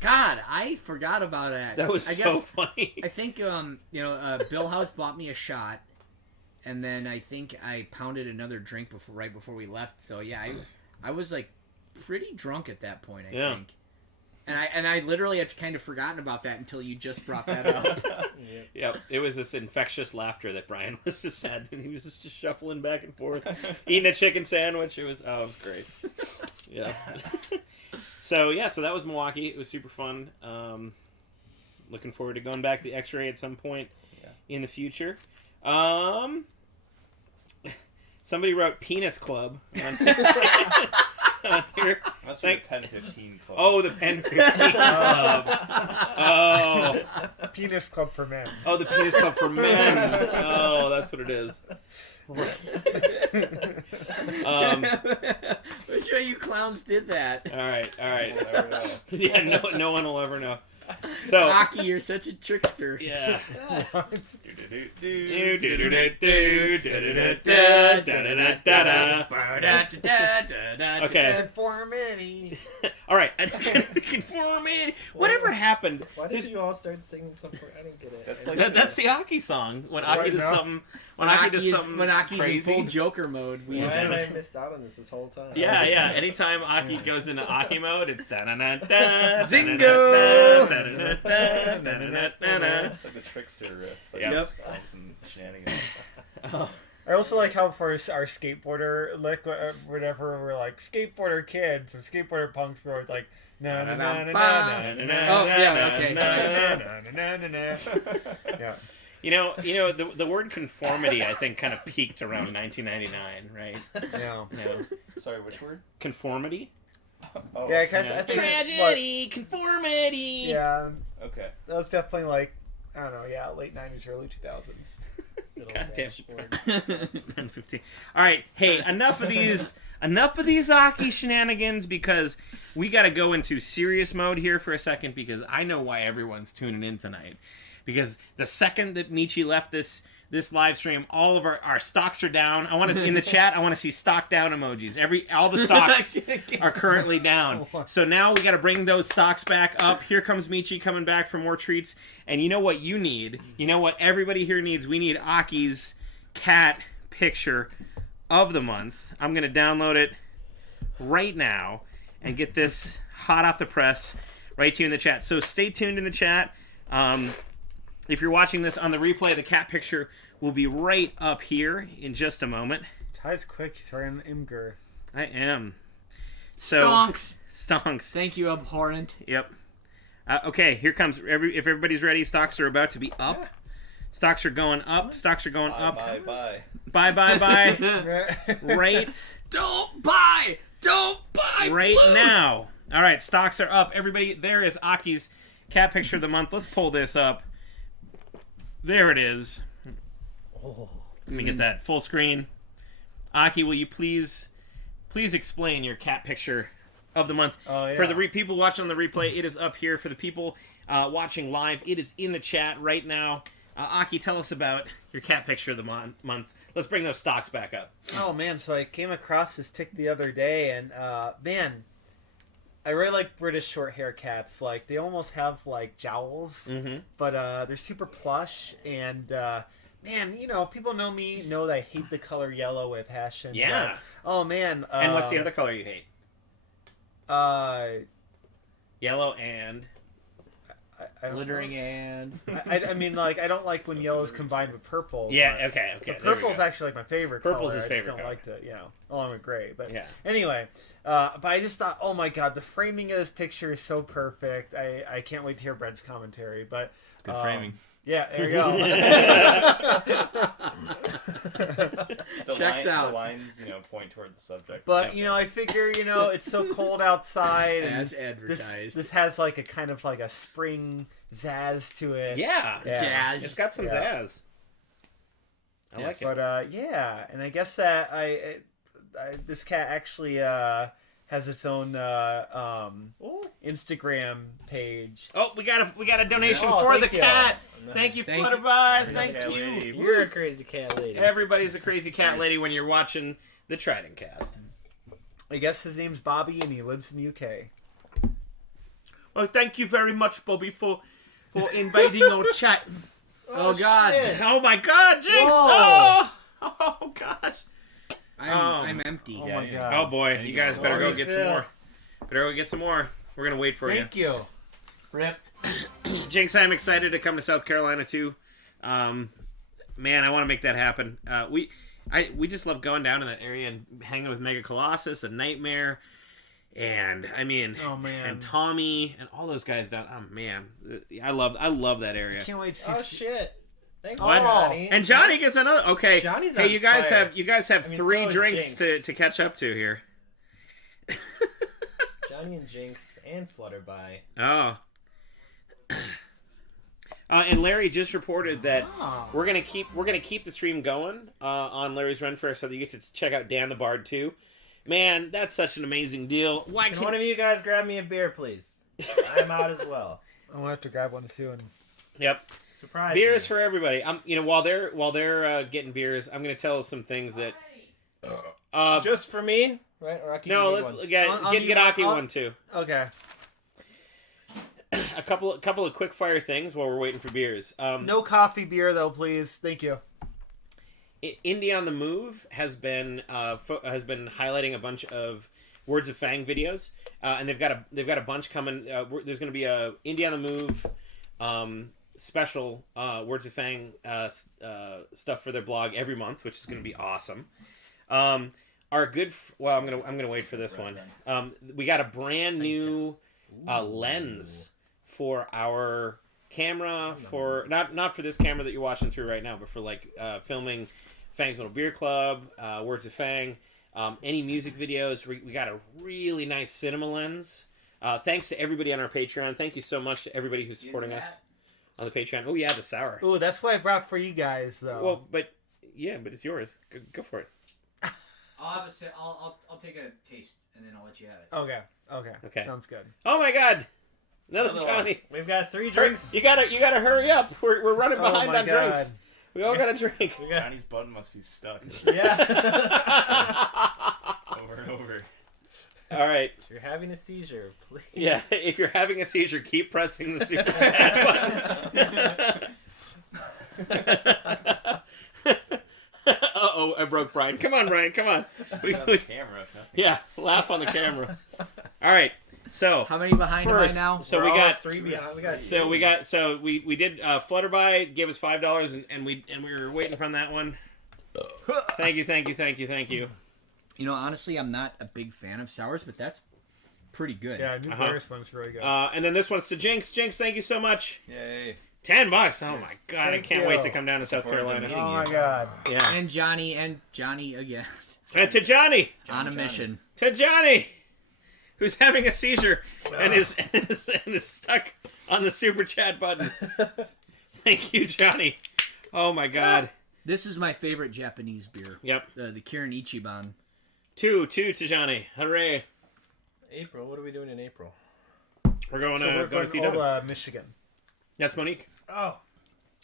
God, I forgot about that. That was so funny. I think, Bill House bought me a shot, and then I think I pounded another drink right before we left. So, yeah, I was like pretty drunk at that point, I think. And I literally had kind of forgotten about that until you just brought that up. Yep, it was this infectious laughter that Brian was just had, and he was just shuffling back and forth, eating a chicken sandwich. It was great. Yeah. So that was Milwaukee. It was super fun. Looking forward to going back to the X-Ray at some point in the future. Somebody wrote Penis Club on here. Must be the Pen 15 Club. Oh, the Pen 15 Club. Oh. Penis Club for men. Oh, the Penis Club for men. Oh, that's what it is. Which way you clowns did that? All right. Yeah, no one will ever know. So, Rocky, you're such a trickster. Yeah. Okay. Conformity. All right. Conformity. Whatever happened? Why did you all start singing something? I don't get it. That's the Aki song. When Aki does something. When Aki's crazy. In full Joker mode. Why have I missed out on this whole time? Yeah. Anytime Aki goes into Aki mode, it's Zingo. It's like the trickster riff. Yep. Some shenanigans. I also like how for our skateboarder, like whatever, we're like skateboarder kids or skateboarder punks, were like na na na na na na. Oh yeah, okay. Yeah. The word conformity, I think, kind of peaked around 1999, right? Yeah. Sorry, which word? Conformity. Oh. Yeah, I think tragedy, conformity. Yeah. Okay. That was definitely like, I don't know, late 90s, early 2000s. Goddamn. 9:15. All right, hey, enough of these Aki shenanigans, because we got to go into serious mode here for a second, because I know why everyone's tuning in tonight. Because the second that Michi left this live stream, all of our stocks are down. I want to in the chat. I want to see stock down emojis. All the stocks are currently down. So now we got to bring those stocks back up. Here comes Michi coming back for more treats. And you know what you need? You know what everybody here needs? We need Aki's cat picture of the month. I'm gonna download it right now and get this hot off the press right to you in the chat. So stay tuned in the chat. If you're watching this on the replay, the cat picture will be right up here in just a moment. Ty's quick, he's wearing Imgur. I am. So, Stonks. Thank you, abhorrent. Yep. Okay, here comes. If everybody's ready, stocks are about to be up. Stocks are going up. Stocks are going up. Bye. Bye. Right. Don't buy right blue. now. All right, stocks are up. Everybody, there is Aki's cat picture of the month. Let's pull this up. There it is. Oh. Let me get that full screen. Aki, will you please please explain your cat picture of the month. Oh, yeah. For the people watching on the replay, it is up here. For the people watching live, it is in the chat right now. Aki, tell us about your cat picture of the month. Let's bring those stocks back up. Oh, man. So I came across this tick the other day, and, man, I really like British short hair cats. Like, they almost have, like, jowls, but they're super plush, and, man, you know, people know me, know that I hate the color yellow with passion. Yeah. But, oh, man. And what's the other color you hate? Yellow and... I don't Glittering know. and... I mean, like, I don't like when yellow's combined with purple. Yeah, but okay. But there we purple's go. actually like my favorite Purple's color. his I favorite just don't color. like to, you know, along with gray. But Yeah. anyway, but I just thought, oh my god, the framing of this picture is so perfect. I can't wait to hear Brett's commentary. But Good framing. Yeah, there you go. Checks out. The lines, point toward the subject. But I figure, it's so cold outside, and As advertised. this has like a kind of like a spring zazz to it. Yeah. Jazz. It's got some zazz. I like it. But and I guess that I this cat actually has its own Instagram page. Oh, we got a donation Oh, for the thank you. cat. Thank you, Thank Flutterby. you. Thank Cat you. lady. You're a crazy cat lady. Everybody's a crazy cat lady when you're watching the TRIDENTcast. I guess his name's Bobby, and he lives in the UK. Well, thank you very much, Bobby, for invading our chat. Oh, God. shit. Oh my God, Jinx! Whoa. Oh gosh! I'm empty. Oh my god. Oh boy, you guys better go get some feel? more. Better go get some more. We're gonna wait for Thank you. Rip. you. Jinx, I'm excited to come to South Carolina too. Man, I want to make that happen. We just love going down to that area and hanging with Mega Colossus and Nightmare, and I mean, Oh man. and Tommy and all those guys down. Oh man, I love that area. I can't wait to see. Oh shit. Thanks, What? Johnny. And Johnny gets another. Okay, Johnny's hey, on you guys fire. have I mean, three so is drinks Jinx. to catch up to here. Johnny and Jinx and Flutterby. Oh. And Larry just reported that Oh. we're gonna keep the stream going on Larry's Run Fair, so that you get to check out Dan the Bard too. Man, that's such an amazing deal. Why Can can't one of you guys grab me a beer, please? I'm out as well. I'm gonna have to grab one soon. Yep, Surprise. beers me. for everybody. While they're getting beers, I'm gonna tell some things that. Just for me, right? Or I can No, make let's one. get Aki one too. Okay. A couple of quick fire things while we're waiting for beers. No coffee beer though, please. Thank you. Indie on the Move has been highlighting a bunch of Words of Fang videos, and they've got a bunch coming. There's going to be a Indie on the Move special Words of Fang stuff for their blog every month, which is going to be awesome. Our good I'm gonna wait for this one. We got a brand new lens for our camera, for not for this camera that you're watching through right now, but for like filming Fang's Little Beer Club, Words of Fang, any music videos. We got a really nice cinema lens. Thanks to everybody on our Patreon. Thank you so much to everybody who's supporting us on the Patreon. Oh yeah, the sour. Ooh, that's what I brought for you guys though. Well, but it's yours. Go for it. I'll take a taste and then I'll let you have it. Okay. Sounds good. Oh my God, another Johnny. We've got 3 drinks. You gotta hurry up. We're running Oh behind my on God. drinks. We all gotta drink. We got Johnny's button must be stuck yeah. over and over. All right. If you're having a seizure, please. Yeah. If you're having a seizure, keep pressing the super chat button. Uh-oh, I broke Brian. Come on, Brian. Come on. Camera. Yeah, laugh on the camera. All right. So How many behind first, am I now? so We're we all got 3 behind. We got we did Flutterby gave us $5 and we were waiting from that one. Thank you. You know, honestly, I'm not a big fan of sours, but that's pretty good. Yeah, new Bears one's really good. And then this one's to Jinx. Jinx, thank you so much. Yay. $10. Oh my God, I Thank can't you. wait to come down to South Before the Carolina. meeting. Oh my god. Yeah. And Johnny again And to Johnny, on a mission. who's having a seizure and is stuck on the super chat button. Thank you, Johnny. Oh my God. This is my favorite Japanese beer. Yep. The Kirin Ichiban. Two to Johnny. Hooray! April. What are we doing in April? We're going We're to going see to Doug. Michigan. That's Monique. Oh.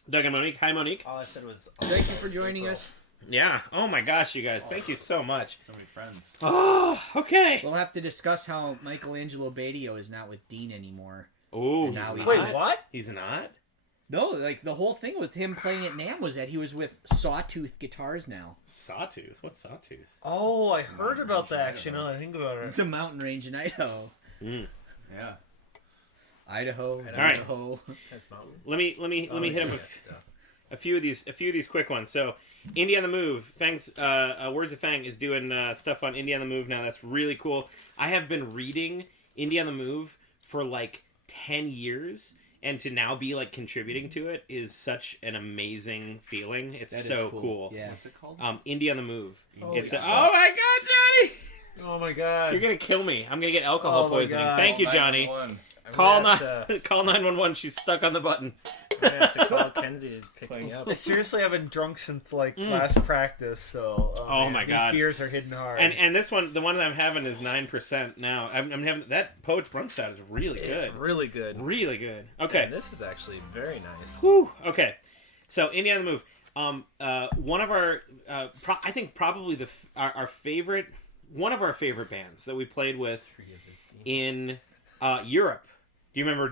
Doug and Monique. Hi, Monique. All I said was. Thank you for joining April. us. Yeah. Oh my gosh, you guys. Thank you so much. So many friends. Oh, okay. We'll have to discuss how Michelangelo Badio is not with Dean anymore. Oh, Now he's Wait, not. what? He's not? No, like the whole thing with him playing at NAMM was that he was with Sawtooth Guitars now. Sawtooth? What's Sawtooth? Oh, I heard about that actually. Now that I think about It's it. a mountain range in Idaho. Yeah. Idaho. right. Idaho. That's mountain. Let me hit up a few of these quick ones. So, Indie on the Move. Fang's Words of Fang is doing stuff on Indie on the Move now. That's really cool. I have been reading Indie on the Move for like 10 years, and to now be like contributing to it is such an amazing feeling. It's That is so cool. Yeah. What's it called? Indie on the Move. Holy It's crap. oh my god, Johnny! Oh my god. You're gonna kill me. I'm gonna get alcohol Oh my poisoning. God. Thank you, Johnny. 911. Call to, call 911. She's stuck on the button. I'm gonna have to call Kenzie to pick me up. I seriously haven't drunk since like last practice, so Oh my God. these beers are hitting hard. And this one, the one that I'm having is 9% now. I'm having that Poet's Brunch Stout is really good. It's really good. Really good. Okay. And this is actually very nice. Whew. Okay. So Indie on the Move. One of our, I think probably our favorite, one of our favorite bands that we played with in Europe. Do you remember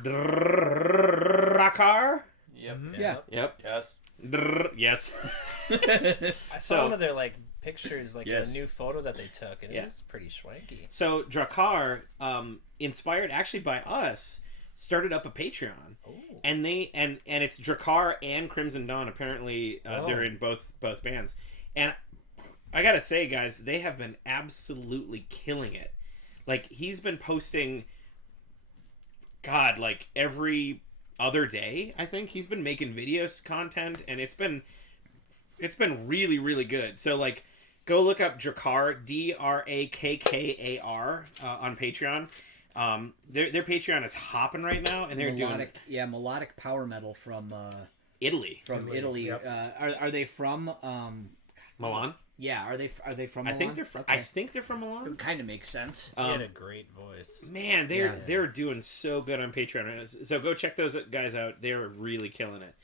Drakkar? Yep. Yeah. Yep. Yes. Yes. I saw So- one of their like pictures, like Yes. a new photo that they took, and Yeah. it was pretty swanky. So Drakkar, inspired actually by us, started up a Patreon. Oh. And it's Drakkar and Crimson Dawn. Apparently, they're in both bands. And I gotta say, guys, they have been absolutely killing it. Like, he's been posting, God, like every other day. I think he's been making videos content, and it's been really, really good. So like, go look up Drakkar, Drakkar, on Patreon. Their Patreon is hopping right now, and they're doing melodic power metal from Italy. Italy. Yep. Are they from Milan. Yeah, are they from I Milan? think they're from. I think they're from Milan. It kind of makes sense. He had a great voice. Man, they're doing so good on Patreon right now. So go check those guys out. They're really killing it.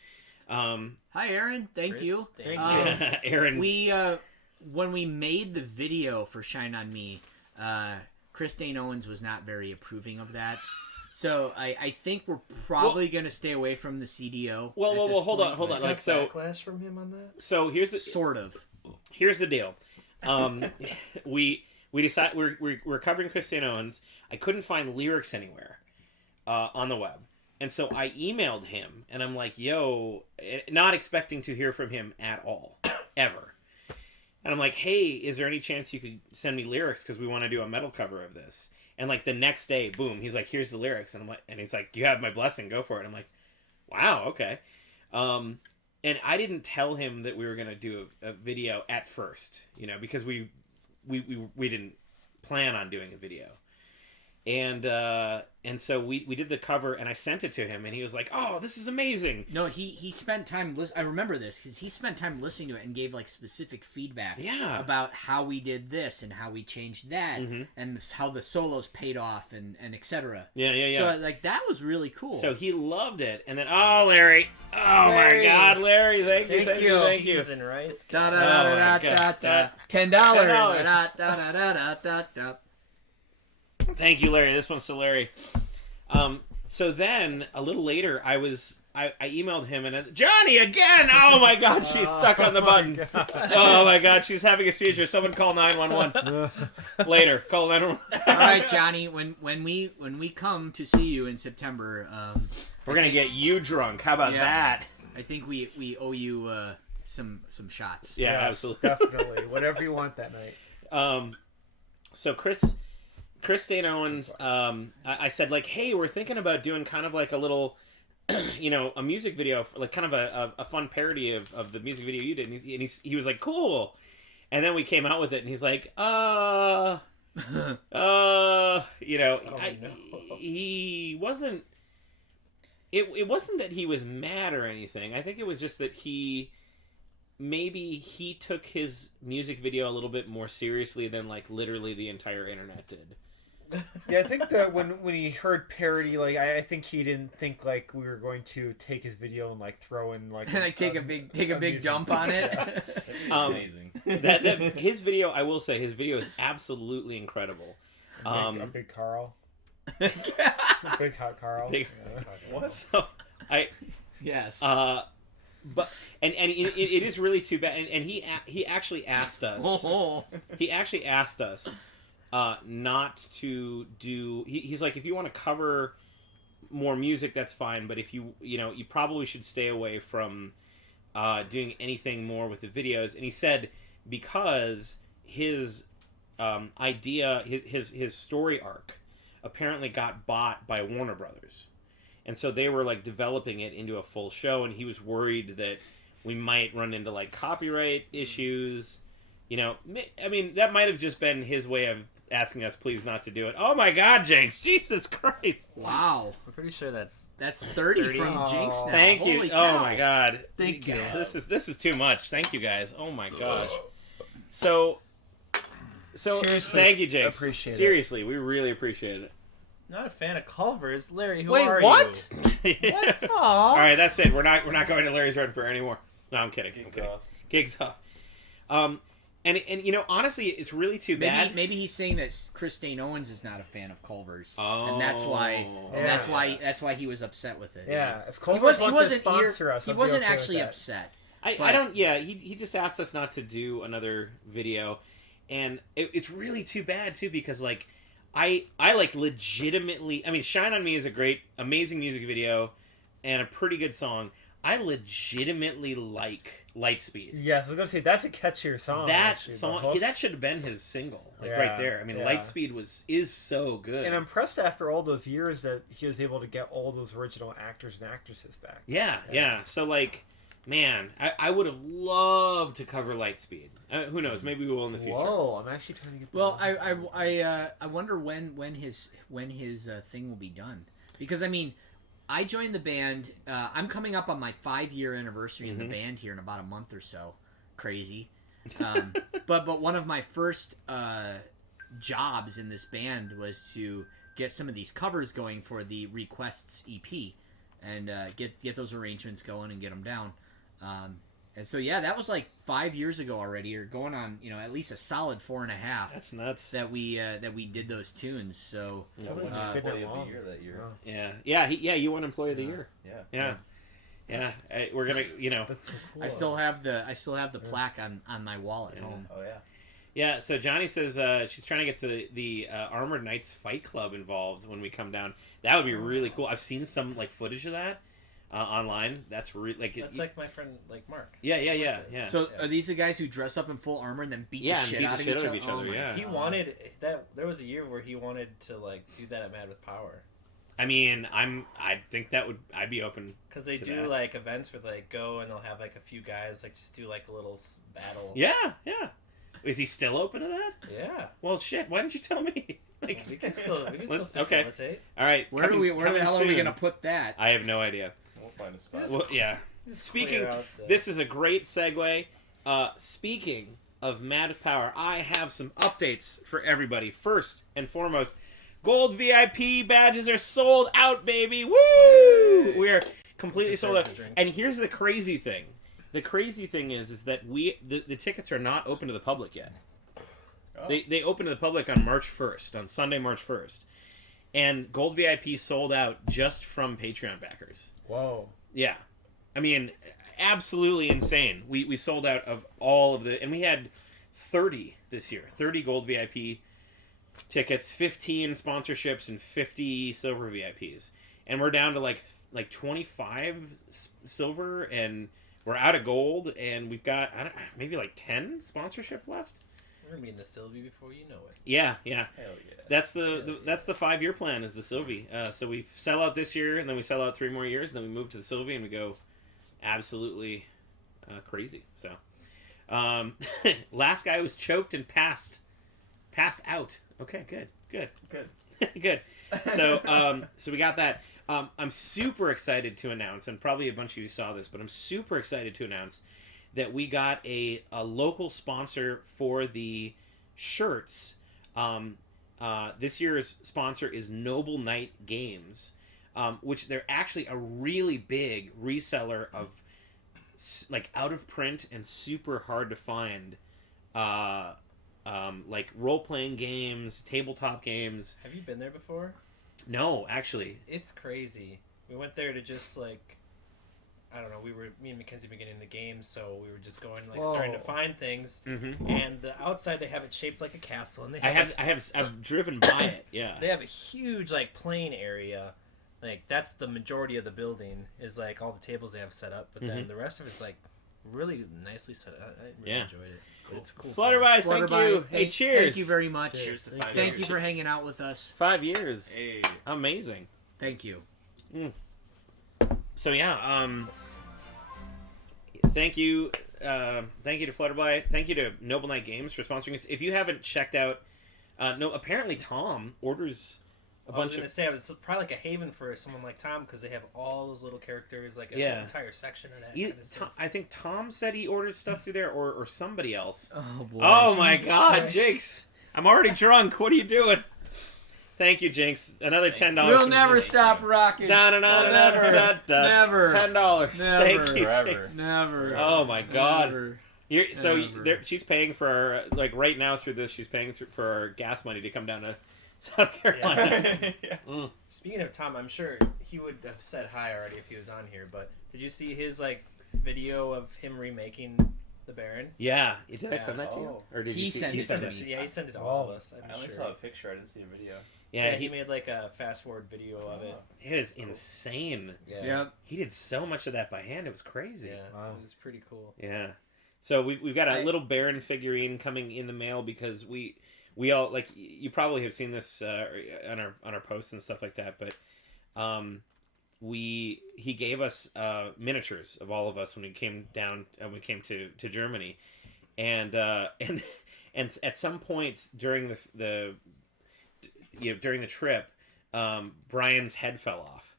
Hi, Aaron. Thank Chris, you. thank Um, Aaron. We when we made the video for Shine on Me, Chris Dane Owens was not very approving of that. So I think we're probably going to stay away from the CDO. Well, at this hold on. point, Like, so backlash from him on that. so here's the sort of. Here's the deal. We decide we're covering Christine Owens. I couldn't find lyrics anywhere on the web, and so I emailed him, and I'm like, "Yo," not expecting to hear from him at all, ever. And I'm like, "Hey, is there any chance you could send me lyrics because we want to do a metal cover of this?" And like the next day, boom, he's like, "Here's the lyrics," and I'm like, and he's like, "You have my blessing, go for it." I'm like, "Wow, okay." And I didn't tell him that we were gonna do a video at first, because we didn't plan on doing a video, and so we did the cover, and I sent it to him, and he was like, "Oh, this is amazing." No, he spent time. I remember this because he spent time listening to it and gave like specific feedback. Yeah. About how we did this and how we changed that and how the solos paid off and etc. Yeah. So like that was really cool. So he loved it, and then Larry, Larry. my God, Larry, thank you. Cheese and rice. da da Oh, da my da God. da $10. $10. Da da da da da da. Thank you, Larry. This one's to Larry. So then a little later, I emailed him and Johnny again. Oh my God, she's stuck on the button. Oh my God, she's having a seizure. Someone call 911. Later, call 911. All right, Johnny. When we come to see you in September, We're gonna get you drunk. How about Yeah. that? I think we owe you some shots. Yeah, Yes, absolutely. definitely. Whatever you want that night. So Chris Dane Owens, I said like, hey, we're thinking about doing kind of like a little, a music video, like kind of a fun parody of the music video you did. And he was like, cool. And then we came out with it, and he's like, he wasn't. It wasn't that he was mad or anything. I think it was just that he maybe he took his music video a little bit more seriously than like literally the entire internet did. Yeah, I think that when he heard parody, like I think he didn't think like we were going to take his video and like throw in like like take a big dump on it. Amazing. That his video, I will say, his video is absolutely incredible. A big Carl. Yeah. A big hot Carl. Big- Yeah. What? So Yes. but it is really too bad. And he actually asked us. Oh. He actually asked us not to do. He's like, if you want to cover more music, that's fine. But if you probably should stay away from doing anything more with the videos. And he said because his idea, his story arc, apparently got bought by Warner Brothers, and so they were like developing it into a full show, and he was worried that we might run into like copyright issues. I mean, that might have just been his way of asking us please not to do it. Oh my God, Jinx! Jesus Christ! Wow. I'm pretty sure that's 30 from Jinx now. Thank you. Holy cow. Oh my God. Thank you. This is too much. Thank you guys. Oh my gosh. So Seriously, thank you, Jinx. appreciate it. Seriously, we really appreciate it. not a fan of Culver's. Larry, who Wait, are what? you? What? All right, that's it. We're not going to Larry's Red Fair anymore. No, I'm kidding. I'm Gigs kidding. off. Gigs off. And honestly, it's really too bad. Maybe he's saying that Chris Dane Owens is not a fan of Culver's, Oh. and that's why Yeah. that's why he was upset with it. Yeah, if He, Culver's he wants to wasn't sponsor us, he I'd be wasn't okay with actually that. upset. I But- don't. Yeah, he just asked us not to do another video, and it's really too bad too because like I like legitimately. I mean, "Shine on Me" is a great, amazing music video, and a pretty good song. I legitimately like Lightspeed. Yes, I was gonna say that's a catchier song. That actually, the song, hook. that should have been his single, like Yeah, right there. I mean, yeah. Lightspeed is so good. And I'm impressed after all those years that he was able to get all those original actors and actresses back. Yeah. So like, man, I would have loved to cover Lightspeed. Who knows? Maybe we will in the future. Whoa, I'm actually trying to get. Well, I wonder when his thing will be done, because I mean, I joined the band. I'm coming up on my 5-year anniversary in the band here in about a month or so. Crazy, but one of my first jobs in this band was to get some of these covers going for the Requests EP, and get those arrangements going and get them down. And so yeah, that was like 5 years ago already, or going on at least a solid 4.5. That's nuts. That we did those tunes. So You I think won it's been Employee that of long. the Year that year. Yeah. You won Employee of the Year. Yeah. Yeah. We're gonna, That's so cool. I still have the plaque on my wall at home. Oh yeah. Yeah. So Johnny says she's trying to get to the Armored Knights Fight Club involved when we come down. That would be really cool. I've seen some like footage of that online. That's really like That's like my friend, like Mark. Yeah. So are these the guys who dress up in full armor and then beat Yeah, the and shit beat out the of shit each out of other? each other, Oh my yeah. He God. wanted that. There was a year where he wanted to like do that at Mad with Power, I mean, I think I'd be open. because they To do that. like events where they go and they'll have like a few guys like just do like a little battle. Yeah. Is he still open to that? Yeah. Well, shit. Why didn't you tell me? Like, We can still Let's- facilitate. all right. Where the hell are we soon. gonna put that? I have no idea. We'll find a spot. Well, yeah. Just Speaking, clear out the- this is a great segue. Speaking of Mad with Power, I have some updates for everybody. First and foremost, Gold VIP badges are sold out, baby! Woo! We are completely sold out. Deserves a drink. And here's the crazy thing. The crazy thing is that the tickets are not open to the public yet. Oh. They open to the public on March 1st, on Sunday, March 1st. And Gold VIP sold out just from Patreon backers. Whoa. Yeah. I mean, absolutely insane. We sold out of all of the... And we had 30 this year. 30 Gold VIP tickets, 15 sponsorships, and 50 Silver VIPs. And we're down to like 25 Silver, and we're out of Gold, and we've got maybe like 10 sponsorship left. We're gonna be in the Sylvie before you know it. Yeah. Hell yeah. That's the 5-year plan is the Sylvie. So we sell out this year, and then we sell out 3 more years, and then we move to the Sylvie, and we go absolutely crazy. So, last guy was choked and passed out. Okay, good. Good. So we got that. I'm super excited to announce, and probably a bunch of you saw this, but I'm super excited to announce that we got a local sponsor for the shirts. This year's sponsor is Noble Knight Games, which they're actually a really big reseller of like out of print and super hard to find like role-playing games, tabletop games. Have you been there before? No, actually. It's crazy. We went there to just like, I don't know, me and Mackenzie were getting the game, so we were just going like starting to find things. Mm-hmm. And the outside they have it shaped like a castle, and I've driven by it. Yeah. They have a huge like plain area. Like that's the majority of the building is like all the tables they have set up, but then the rest of it's like really nicely set up. I really enjoyed it. Cool. It's cool. Flutterby, thank you. Hey, cheers. Thank you very much. Cheers to 5 years. Thank you for hanging out with us. 5 years. Hey. Amazing. Thank you. So yeah, thank you to Flutterby. Thank you to Noble Knight Games for sponsoring us. If you haven't checked out, apparently Tom orders a bunch I was going to say, it's probably like a haven for someone like Tom because they have all those little characters, like an entire section of that. Kind of stuff. I think Tom said he orders stuff through there, or somebody else. Oh boy! Oh my Jesus God, Christ. Jinx! I'm already drunk. What are you doing? Thank you, Jinx. Another $10. We'll never stop rocking. Never. Never. $10. Thank you, Forever. Jinx. Never. Oh my God. Never. So she's paying for our, like right now through this. She's paying for our gas money to come down to South Carolina. Yeah. Speaking of Tom, I'm sure he would have said hi already if he was on here. But did you see his like video of him remaking the Baron? Yeah. Did I send that to you? Oh. Or did He you sent He it sent to it to, me. yeah, he sent it to all of us. I only saw a picture. I didn't see a video. Yeah, he made like a fast forward video of it. It is insane. Yeah. Yep. He did so much of that by hand. It was crazy. Yeah. Wow. It was pretty cool. Yeah. So we've got a little Baron figurine coming in the mail because we all, like, you probably have seen this on our posts and stuff like that, but he gave us miniatures of all of us when we came down and we came to Germany, and at some point during the during the trip, Brian's head fell off.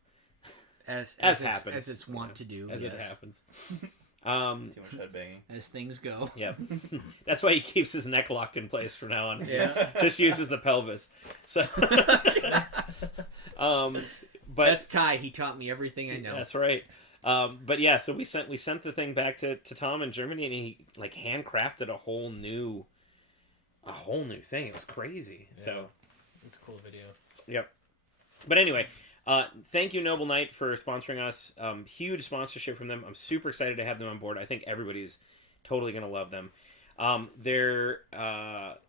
As happens. As it's wont to do. As yes. it happens. Too much head banging. As things go. Yep. That's why he keeps his neck locked in place from now on. Yeah. Just uses the pelvis. So but That's Ty. He taught me everything I know. that's right. But yeah, so we sent the thing back to Tom in Germany, and he like handcrafted a whole new thing. It was crazy. Yeah. So It's a cool video. yep. But anyway, thank you, Noble Knight, for sponsoring us. Huge sponsorship from them. I'm super excited to have them on board. I think everybody's totally going to love them.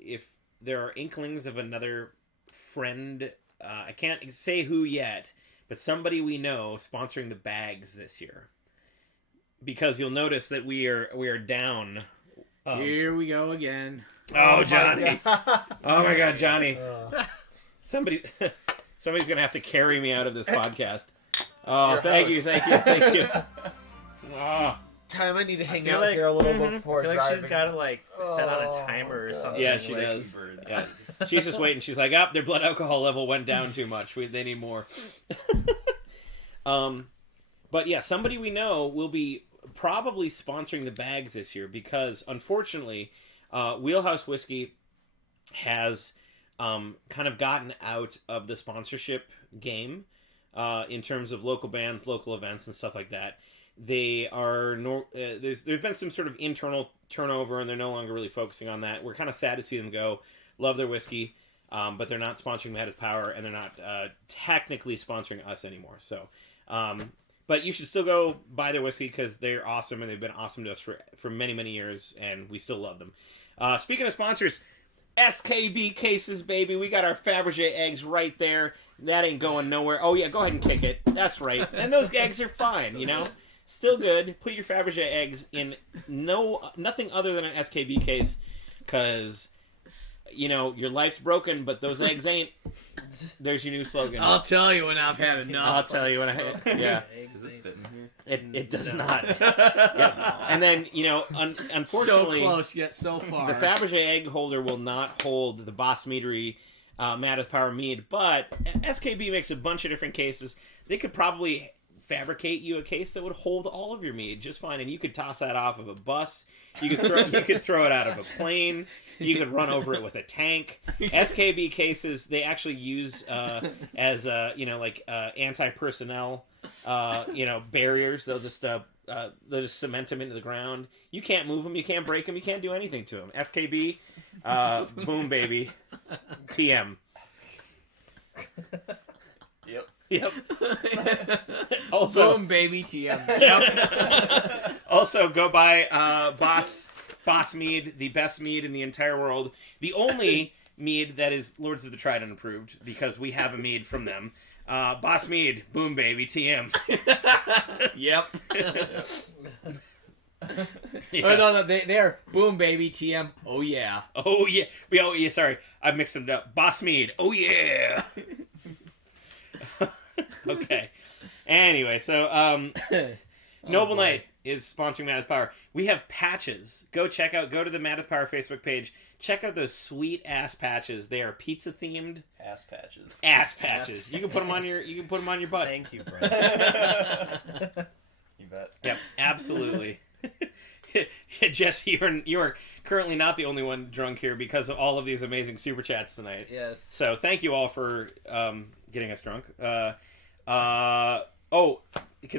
If there are inklings of another friend, I can't say who yet, but somebody we know sponsoring the bags this year. Because you'll notice that we are down. Here we go again. Oh, Johnny. Oh, my God, Johnny. Somebody's gonna have to carry me out of this podcast. Oh, thank you. Oh. Time I need to hang feel out like- here a little bit before I feel like driving. she's got to like set on a timer or God. something. Yeah, she like, does. Birds. Yeah. She's just waiting. She's like, their blood alcohol level went down too much. They need more. But yeah, somebody we know will be probably sponsoring the bags this year because, unfortunately, Wheelhouse Whiskey has kind of gotten out of the sponsorship game in terms of local bands, local events, and stuff like that. They are there's been some sort of internal turnover, and they're no longer really focusing on that. We're kind of sad to see them go. Love their whiskey, but they're not sponsoring Mad as Power, and they're not technically sponsoring us anymore. So, but you should still go buy their whiskey because they're awesome, and they've been awesome to us for many, many years, and we still love them. Speaking of sponsors, SKB cases, baby. We got our Fabergé eggs right there. That ain't going nowhere. Oh, yeah, go ahead and kick it. That's right. And those eggs are fine, you know? Still good. Put your Fabergé eggs in nothing other than an SKB case because, you know, your life's broken, but those eggs ain't. There's your new slogan. I'll tell you when I've had enough. I'll tell you when yeah. Does this fit in here? It does not. Yeah. And then, you know, unfortunately... So close, yet so far. The Fabergé egg holder will not hold the Boss Meadery Mad as Power mead, but SKB makes a bunch of different cases. They could probably fabricate you a case that would hold all of your mead just fine, and you could toss that off of a bus. You could throw it out of a plane. You could run over it with a tank. SKB cases they actually use as anti-personnel barriers. They'll just cement them into the ground. You can't move them. You can't break them. You can't do anything to them. SKB, boom baby, TM. Yep. Also, boom baby, TM. Yep. Also, go buy Boss Mead, the best mead in the entire world. The only mead that is Lords of the Trident approved, because we have a mead from them. Boss Mead, boom baby, TM. Yep. Yeah. Oh, no, they are boom baby, TM. Oh yeah. Oh yeah. Sorry, I mixed them up. Boss Mead. Oh yeah. Okay. Anyway, so Noble Knight is sponsoring Matt's Power. We have patches. Go to the Matt's Power Facebook page. Check out those sweet ass patches. They are pizza themed. Ass patches. You can put them on your butt. Thank you, Brent. You bet. Yep, absolutely. Jesse, you are currently not the only one drunk here because of all of these amazing super chats tonight. Yes. So thank you all for getting us drunk. Can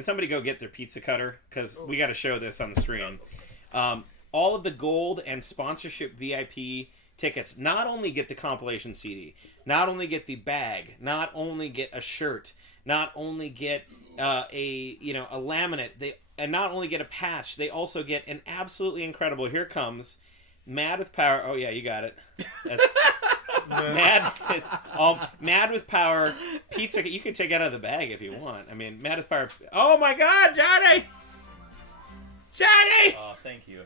somebody go get their pizza cutter? Because we got to show this on the stream. All of the gold and sponsorship VIP tickets not only get the compilation CD, not only get the bag, not only get a shirt, not only get a laminate, and not only get a patch, they also get an absolutely incredible. Here comes Mad with Power. Oh yeah, you got it. That's Mad with Power pizza. You can take it out of the bag if you want. I mean, Mad with Power. Oh my God, Johnny! Oh, thank you.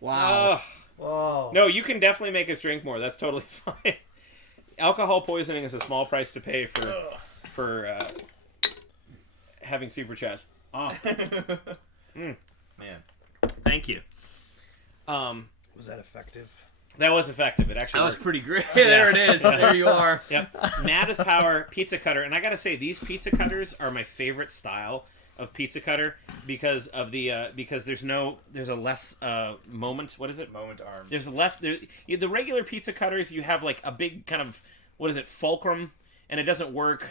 Wow. Whoa. No, you can definitely make us drink more. That's totally fine. Alcohol poisoning is a small price to pay for having super chats. Oh. Man. Thank you. Was that effective? That was effective. It actually That was worked. pretty great. There it is. There you are. Yep. Mad with Power pizza cutter, and I gotta say these pizza cutters are my favorite style of pizza cutter because of the because there's a less moment. What is it? Moment arm. There's less. The regular pizza cutters, you have like a big kind of fulcrum, and it doesn't work.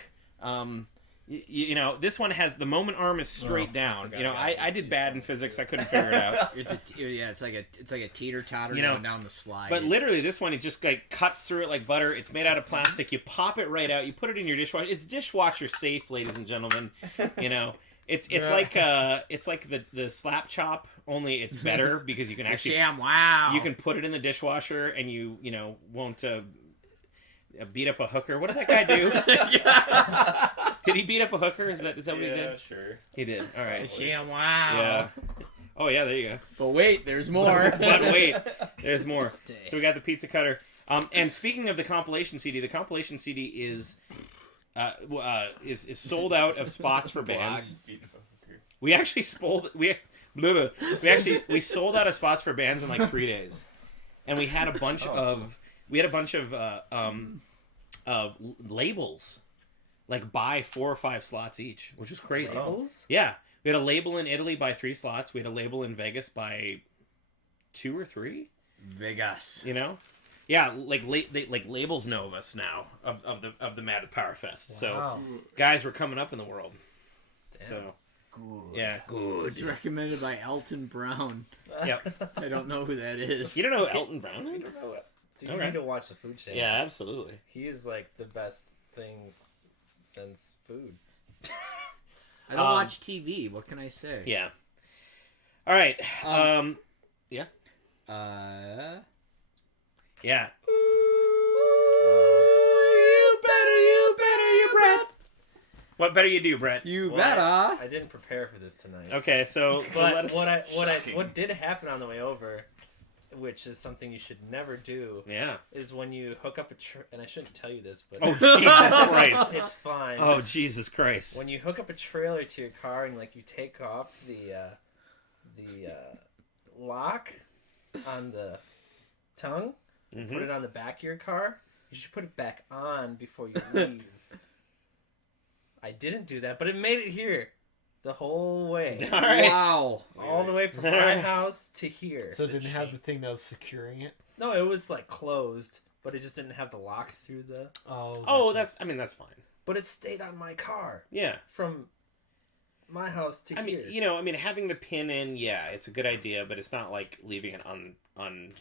This one has the moment arm is straight down. I did bad in physics. I couldn't figure it out. It's like a teeter totter going down the slide. But literally, this one it just like cuts through it like butter. It's made out of plastic. You pop it right out. You put it in your dishwasher. It's dishwasher safe, ladies and gentlemen. It's like the slap chop, only it's better because you can actually you can put it in the dishwasher and you won't beat up a hooker. What did that guy do? Did he beat up a hooker? Is that what he did? Yeah, sure. He did. All right. Wow. Yeah. Oh yeah, there you go. But wait, there's more. But wait, there's more. Stay. So we got the pizza cutter. And speaking of the compilation CD is sold out of spots for bands. We actually sold out of spots for bands in like 3 days, and we had a bunch of labels, like buy 4 or 5 slots each, which was crazy. Labels? Yeah, we had a label in Italy buy 3 slots. We had a label in Vegas buy 2 or 3. Vegas. Yeah, like labels know of us now of the Mad at Power Fest. Wow. So guys, we're coming up in the world. Damn. So Good. yeah, good. It's recommended by Elton Brown. Yep. I don't know who that is. You don't know who Elton Brown is? Dude, you Okay. need to watch the food channel. Yeah, absolutely. He is like the best thing since food. I don't watch TV. What can I say? Yeah. All right. Yeah. Yeah. You Brett. What better you do, Brett? You Well, better. I didn't prepare for this tonight. Okay, so But let us... what did happen on the way over, which is something you should never do, Yeah. is when you hook up and I shouldn't tell you this, but Oh, Jesus Christ. it's fine. Oh, Jesus Christ. When you hook up a trailer to your car and like you take off the lock on the tongue, Mm-hmm. put it on the back of your car, you should put it back on before you leave. I didn't do that, but it made it here. the whole way. All right. Wow. All the way from my house to here. So it didn't have the thing that was securing it. No, it was like closed, but it just didn't have the lock through the. Oh, gotcha. that's fine. But it stayed on my car Yeah. from my house to here. Having the pin in, yeah, it's a good idea, but it's not like leaving it on.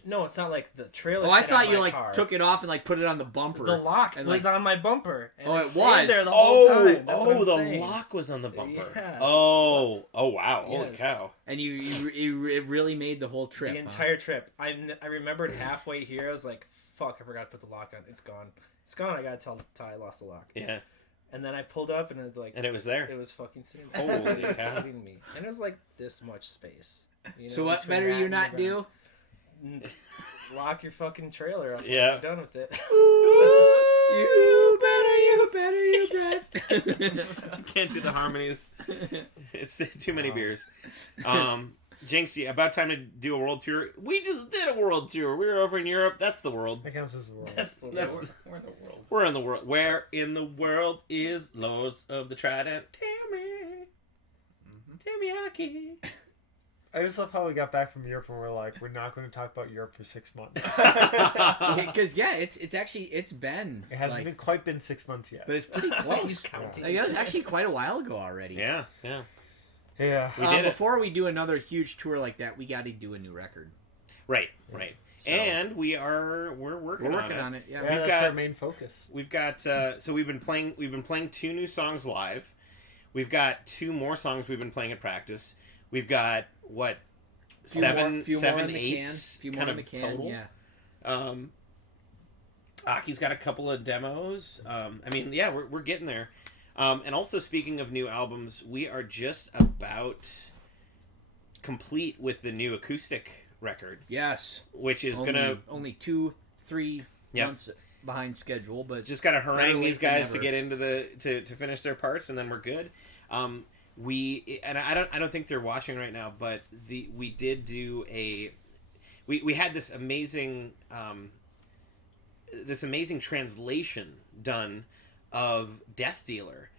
No, it's not like the trailer. Oh, I set thought on you my like car. took it off and like put it on the bumper. The lock and, was on my bumper. And Oh, it it stayed was? there the whole time. That's what I'm the saying. lock was on the bumper. Yeah. Oh wow! Holy Yes. cow! And it really made the whole trip. The entire trip. I remembered halfway here. I was like, "Fuck! I forgot to put the lock on. It's gone. It's gone. I gotta tell Ty I lost the lock." Yeah. And then I pulled up and it was like, And it was there. It was fucking sitting there. Holy cow! Kidding me. And it was like this much space. You know, So what between better that you and not the do? ground. Lock your fucking trailer up. Yeah. I'm done with it. You better. Can't do the harmonies. It's too many beers. Jinxie, about time to do a world tour. We just did a world tour. We were over in Europe. That's the world. That counts as the world. That's the That's word. We're in the world. We're in the world. Where in the world is Lords of the Trident? Tammy Hockey. I just love how we got back from Europe and we're like, we're not going to talk about Europe for 6 months. Because it's actually been. It hasn't like, quite been 6 months yet. but it's pretty He's close. counting. Like, that was actually quite a while ago already. Yeah. Yeah. We did it. Before we do another huge tour like that, we got to do a new record. Right. So- And we're working on it. Yeah. Yeah, We've that's got- our main focus. We've got so we've been playing 2 new songs live. We've got 2 more songs we've been playing at practice. We've got what Few seven, more in the eight can. Few more kind in of the can. total. Yeah. Aki's got a couple of demos. We're getting there. And also, speaking of new albums, we are just about complete with the new acoustic record, Yes. which is only 2-3 Yep. months behind schedule, but just got to better harangue late these than guys to never. get into to finish their parts, and then we're good. I don't think they're watching right now, but we did do we had this amazing translation done of Death Dealer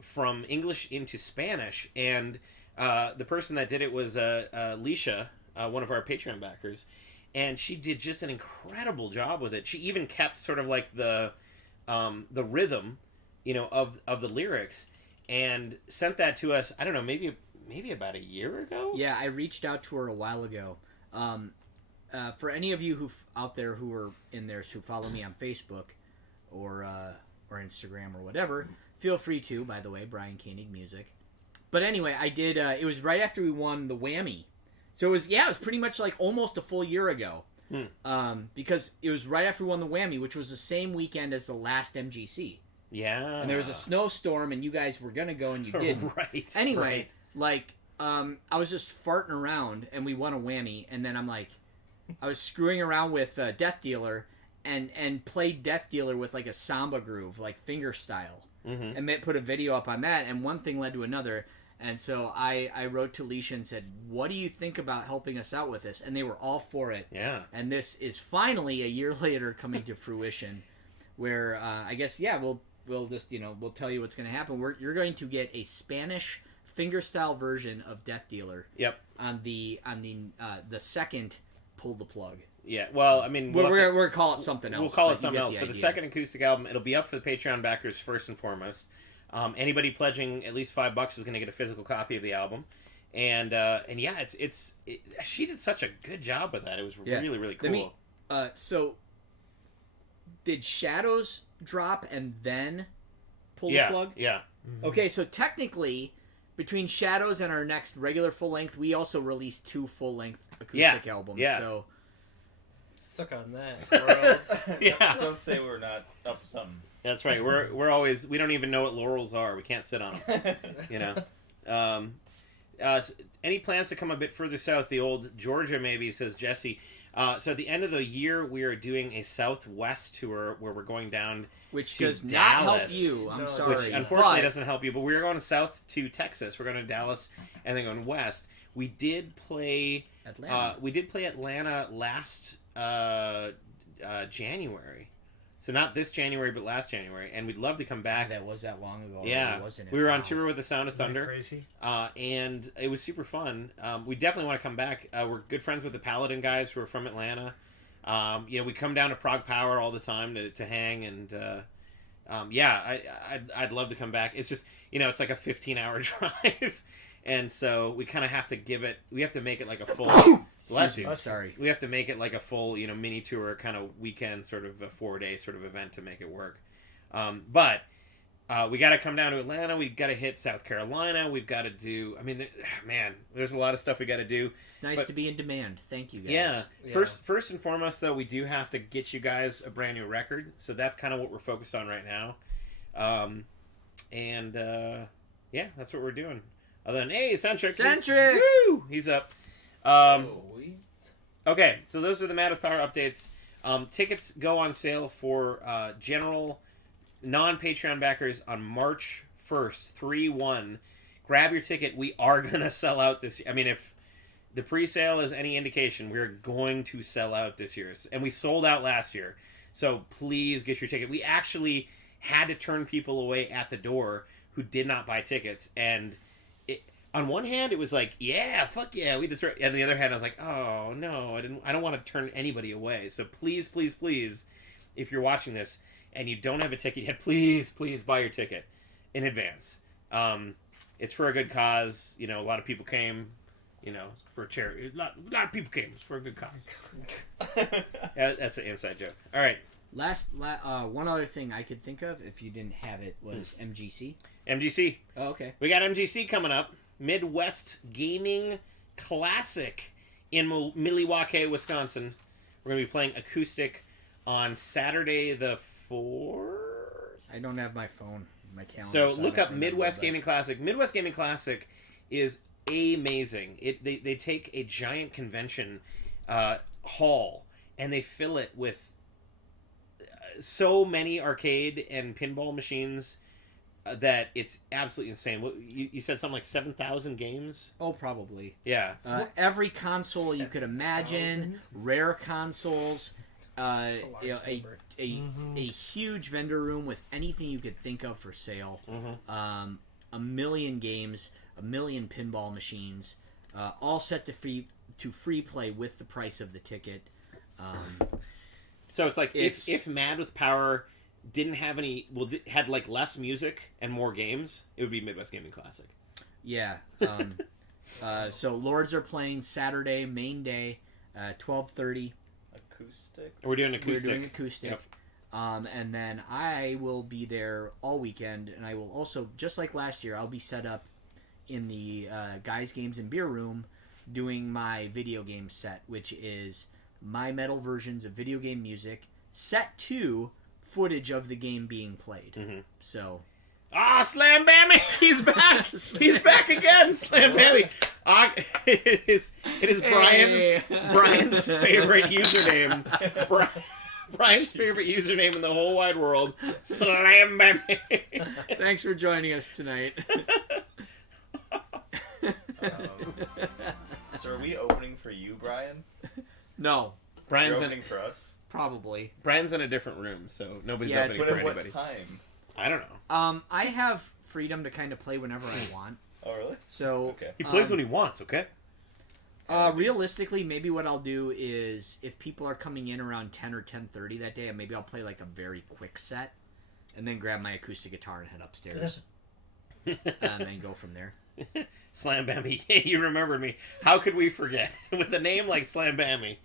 from English into Spanish, and the person that did it was Leisha, one of our Patreon backers, and she did just an incredible job with it. She even kept sort of like the rhythm, of the lyrics, and sent that to us. I don't know, maybe about a year ago. Yeah, I reached out to her a while ago. For any of you out there who are in there who follow me on Facebook or Instagram or whatever, feel free to. By the way, Brian Koenig Music. But anyway, I did. It was right after we won the Whammy, so it was pretty much like almost a full year ago. Because it was right after we won the Whammy, which was the same weekend as the last MGC. Yeah. And there was a snowstorm, and you guys were gonna go, and you didn't. Right. Anyway, I was just farting around, and we won a Whammy, and then I'm like, I was screwing around with Death Dealer, and played Death Dealer with like a samba groove, like finger style, and they put a video up on that, and one thing led to another, and so I wrote to Leisha and said, "What do you think about helping us out with this?" And they were all for it. Yeah. And this is finally a year later coming to fruition, where I guess we'll just we'll tell you what's going to happen. You're going to get a Spanish fingerstyle version of Death Dealer. Yep. On the second Pull the Plug. Yeah. Well, I mean, we're gonna call it something else. We'll call but it you something get else. the But the idea. second acoustic album, it'll be up for the Patreon backers first and foremost. Anybody pledging at least $5 is going to get a physical copy of the album. And yeah, she did such a good job with that. It was really, really cool. So did Shadows drop and then Pull the Plug? Yeah. Okay, so technically, between Shadows and our next regular full length, we also released 2 full length acoustic albums. Yeah. So Suck on that, world. Yeah. Don't say we're not up for something. That's right. We're always, we don't even know what laurels are. We can't sit on them. Any plans to come a bit further south? The old Georgia maybe, says Jesse. So at the end of the year, we are doing a Southwest tour where we're going down which to does not Dallas, help you. I'm No, sorry. which unfortunately but doesn't help you. But we're going south to Texas. We're going to Dallas and then going west. We did play Atlanta. Atlanta last January. So not this January, but last January, and we'd love to come back. That was that long ago. Yeah, wasn't it? we were on tour with the Sound of Thunder, Crazy. and it was super fun. We definitely want to come back. We're good friends with the Paladin guys who are from Atlanta. We come down to Prague Power all the time to hang, and I'd love to come back. It's just it's like a 15-hour drive, and so we kind of have to we have to make it like a full. Bless you. Sorry. We have to make it like a full mini tour kind of weekend, sort of a 4-day sort of event to make it work. But we got to come down to Atlanta. We've got to hit South Carolina. We've got to do. I mean, man, there's a lot of stuff we got to do. It's nice to be in demand. Thank you, guys. Yeah. First and foremost, though, we do have to get you guys a brand new record. So that's kind of what we're focused on right now. That's what we're doing. Other than Centric, woo, he's up. Okay, so those are the Matters Power updates. Tickets go on sale for general non-Patreon backers on March 1st, 3/1. Grab your ticket. We are going to sell out this year. I mean, if the pre-sale is any indication, we're going to sell out this year. And we sold out last year. So please get your ticket. We actually had to turn people away at the door who did not buy tickets. And on one hand, it was like, yeah, fuck yeah, we destroyed. And on the other hand, I was like, oh no, I don't want to turn anybody away. So please, please, please, if you're watching this and you don't have a ticket yet, please, please buy your ticket in advance. It's for a good cause. A lot of people came, for a charity. A lot of people came. It's for a good cause. That's an inside joke. All right. One other thing I could think of, if you didn't have it, was MGC. MGC. Oh, okay. We got MGC coming up. Midwest Gaming Classic in Milwaukee, Wisconsin. We're going to be playing acoustic on Saturday the 4th. I don't have my phone, my calendar. So look up Midwest Gaming Classic. Midwest Gaming Classic is amazing. They take a giant convention hall and they fill it with so many arcade and pinball machines that it's absolutely insane. What you said something like 7,000 games? Oh, probably. Yeah. Every console you could imagine, rare consoles, a huge vendor room with anything you could think of for sale. Mm-hmm. A million games, a million pinball machines, all set to free play with the price of the ticket. So it's like if Mad with Power didn't have had like less music and more games, it would be Midwest Gaming Classic. Yeah. So Lords are playing Saturday, main day, 12:30. Acoustic? We're doing acoustic. We're doing acoustic. Yep. And then I will be there all weekend, and I will also, just like last year, I'll be set up in the Guys, Games, and Beer room doing my video game set, which is my metal versions of video game music set to footage of the game being played. Mm-hmm. So, Slam Bammy, he's back. He's back again. Slam Bammy. It is Brian's favorite username. Brian's favorite username in the whole wide world. Slam Bammy. Thanks for joining us tonight. So are we opening for you, Brian? No. Brian's opening for us. Probably. Brian's in a different room, so nobody's opening for anybody. What time? I don't know. I have freedom to kind of play whenever I want. Oh, really? So okay. He plays when he wants, okay? Realistically, maybe what I'll do is if people are coming in around 10 or 10:30 that day, maybe I'll play like a very quick set and then grab my acoustic guitar and head upstairs. And then go from there. Slam Bammy. You remembered me. How could we forget? With a name like Slam Bammy.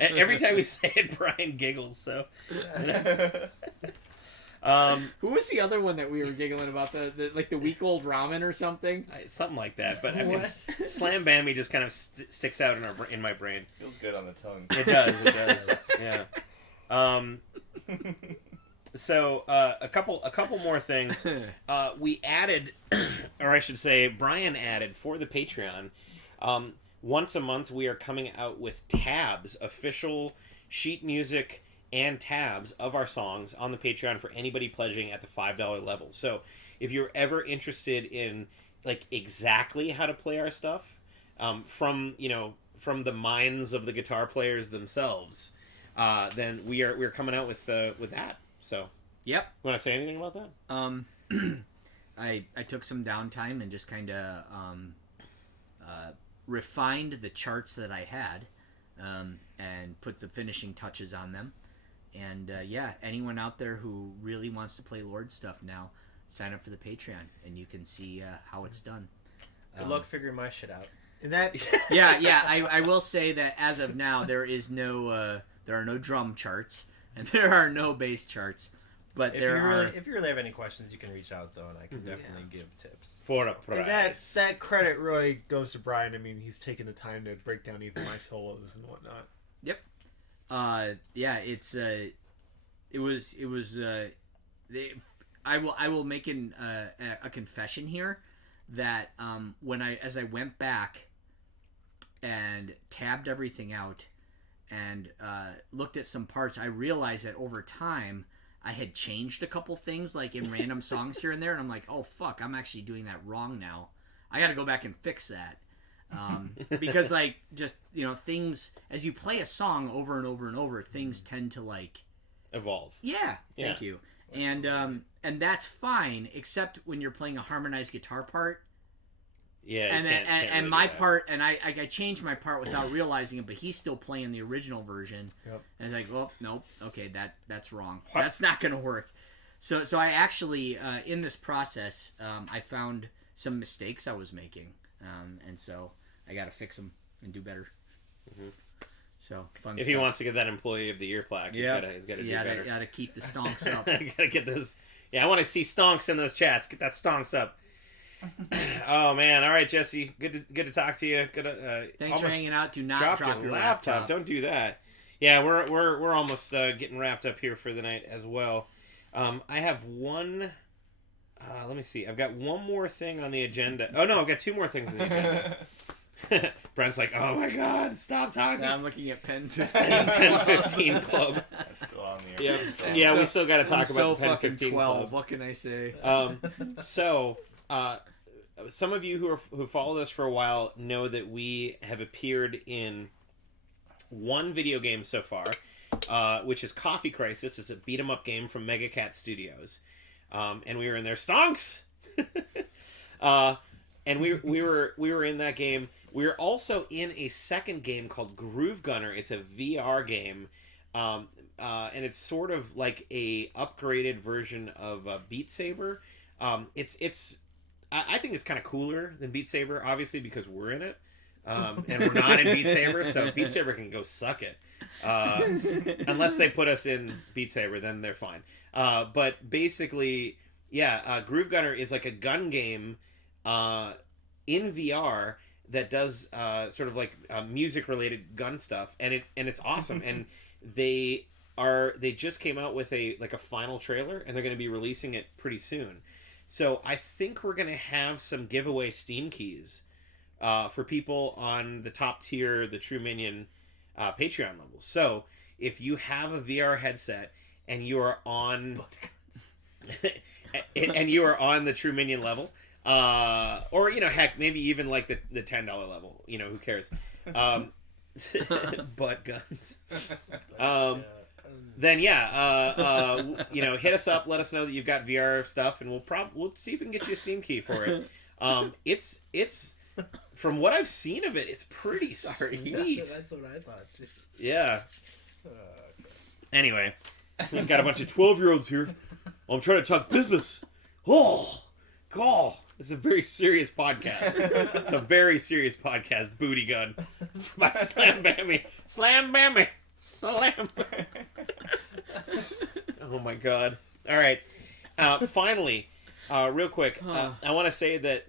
Every time we say it, Brian giggles, so... Who was the other one that we were giggling about? The week-old ramen or something? Something like that. But I mean, Slam Bammy just kind of sticks out in my brain. Feels good on the tongue. It does. Yeah. So a couple more things. We added, or I should say, Brian added for the Patreon. Once a month, we are coming out with tabs, official sheet music and tabs of our songs on the Patreon for anybody pledging at the $5 level. So if you're ever interested in like exactly how to play our stuff from the minds of the guitar players themselves, then we're coming out with that. So. Yep. You want to say anything about that? I took some downtime and just kind of refined the charts that I had, and put the finishing touches on them. And anyone out there who really wants to play Lord stuff now, sign up for the Patreon, and you can see how it's done. Good luck figuring my shit out. And that I will say that as of now, there are no drum charts and there are no bass charts. But if you really have any questions, you can reach out though, and I can definitely give tips. For a price. that credit really goes to Brian. I mean, he's taken the time to break down even my solos and whatnot. Yep. I will make a confession here that as I went back and tabbed everything out and looked at some parts, I realized that over time I had changed a couple things, like in random songs here and there, and I'm like, oh fuck, I'm actually doing that wrong now. I got to go back and fix that. Because like just things, as you play a song over and over and over, things tend to like evolve. Yeah, thank you. And that's fine, except when you're playing a harmonized guitar part. Yeah, and really my part, and I changed my part without realizing it, but he's still playing the original version. Yep. And it's like, well, nope, okay, that's wrong. What? That's not going to work. So I actually, in this process, I found some mistakes I was making, and so I got to fix them and do better. Mm-hmm. So fun. If he wants to get that Employee of the Year plaque, he's got to do better. Got to keep the stonks up. Got to get those. Yeah, I want to see stonks in those chats. Get that stonks up. Oh man! All right, Jesse. Good to talk to you. Thanks for hanging out. Do not drop your laptop. Don't do that. Yeah, we're almost getting wrapped up here for the night as well. I have one. Let me see. I've got one more thing on the agenda. Oh no, I've got two more things on the agenda. Brent's like, oh my god, stop talking. Now I'm looking at Pen 15. Pen 15 Club. That's still on the air. Yeah, we still got to talk about the Pen fucking 15 12. Club. What can I say? Some of you who followed us for a while know that we have appeared in one video game so far, which is Coffee Crisis. It's a beat 'em up game from Mega Cat Studios, and we were in there. Stonks. And we were in that game. We were also in a second game called Groove Gunner. It's a VR game, and it's sort of like a upgraded version of Beat Saber. I think it's kind of cooler than Beat Saber, obviously because we're in it, and we're not in Beat Saber, so Beat Saber can go suck it. Unless they put us in Beat Saber, then they're fine. But basically, Groove Gunner is like a gun game in VR that does sort of like music-related gun stuff, and it's awesome. And they just came out with a final trailer, and they're going to be releasing it pretty soon. So I think we're going to have some giveaway Steam keys for people on the top tier, the True Minion Patreon level. So if you have a VR headset and you are on and you are on the True Minion level, or heck, maybe even like the $10 level, who cares? Butt guns. Then hit us up. Let us know that you've got VR stuff, and we'll see if we can get you a Steam key for it. It's from what I've seen of it, it's pretty sweet. That's what I thought. Yeah. Anyway, we've got a bunch of 12-year-olds here. I'm trying to talk business. Oh, God. This is a very serious podcast. It's a very serious podcast. Booty Gun by Slam Bammy. Slam Bammy. Slam. Oh my god. All right. Finally, real quick, I want to say that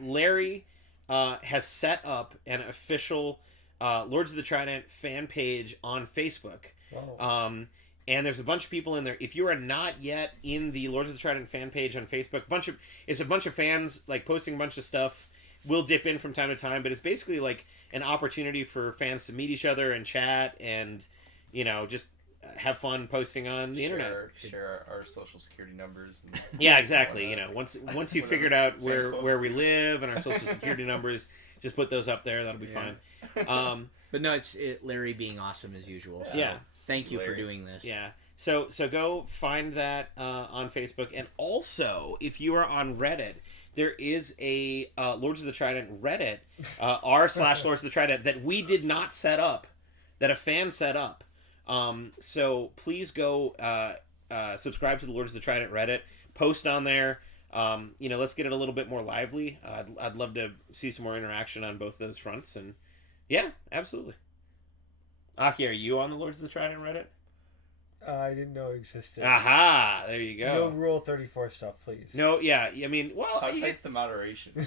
Larry has set up an official Lords of the Trident fan page on Facebook. Oh. And there's a bunch of people in there. If you are not yet in the Lords of the Trident fan page on Facebook, it's a bunch of fans like posting a bunch of stuff. We'll dip in from time to time, but it's basically like an opportunity for fans to meet each other and chat and, just have fun posting on the internet. Share our social security numbers. And yeah, exactly. Once you figured out where we live and our social security numbers, just put those up there. That'll be fine. But no, it's Larry being awesome as usual. So. Yeah. Thank you for doing this. Yeah. So go find that on Facebook, and also if you are on Reddit, there is a Lords of the Trident Reddit, r/Lords of the Trident, that we did not set up, that a fan set up. So please go subscribe to the Lords of the Trident Reddit, post on there. Let's get it a little bit more lively. I'd love to see some more interaction on both those fronts, and yeah, absolutely. Aki, are you on the Lords of the Trident Reddit? I didn't know it existed. Aha! There you go. No Rule 34 stuff, please. No, yeah. I mean, well, How tight's the moderation?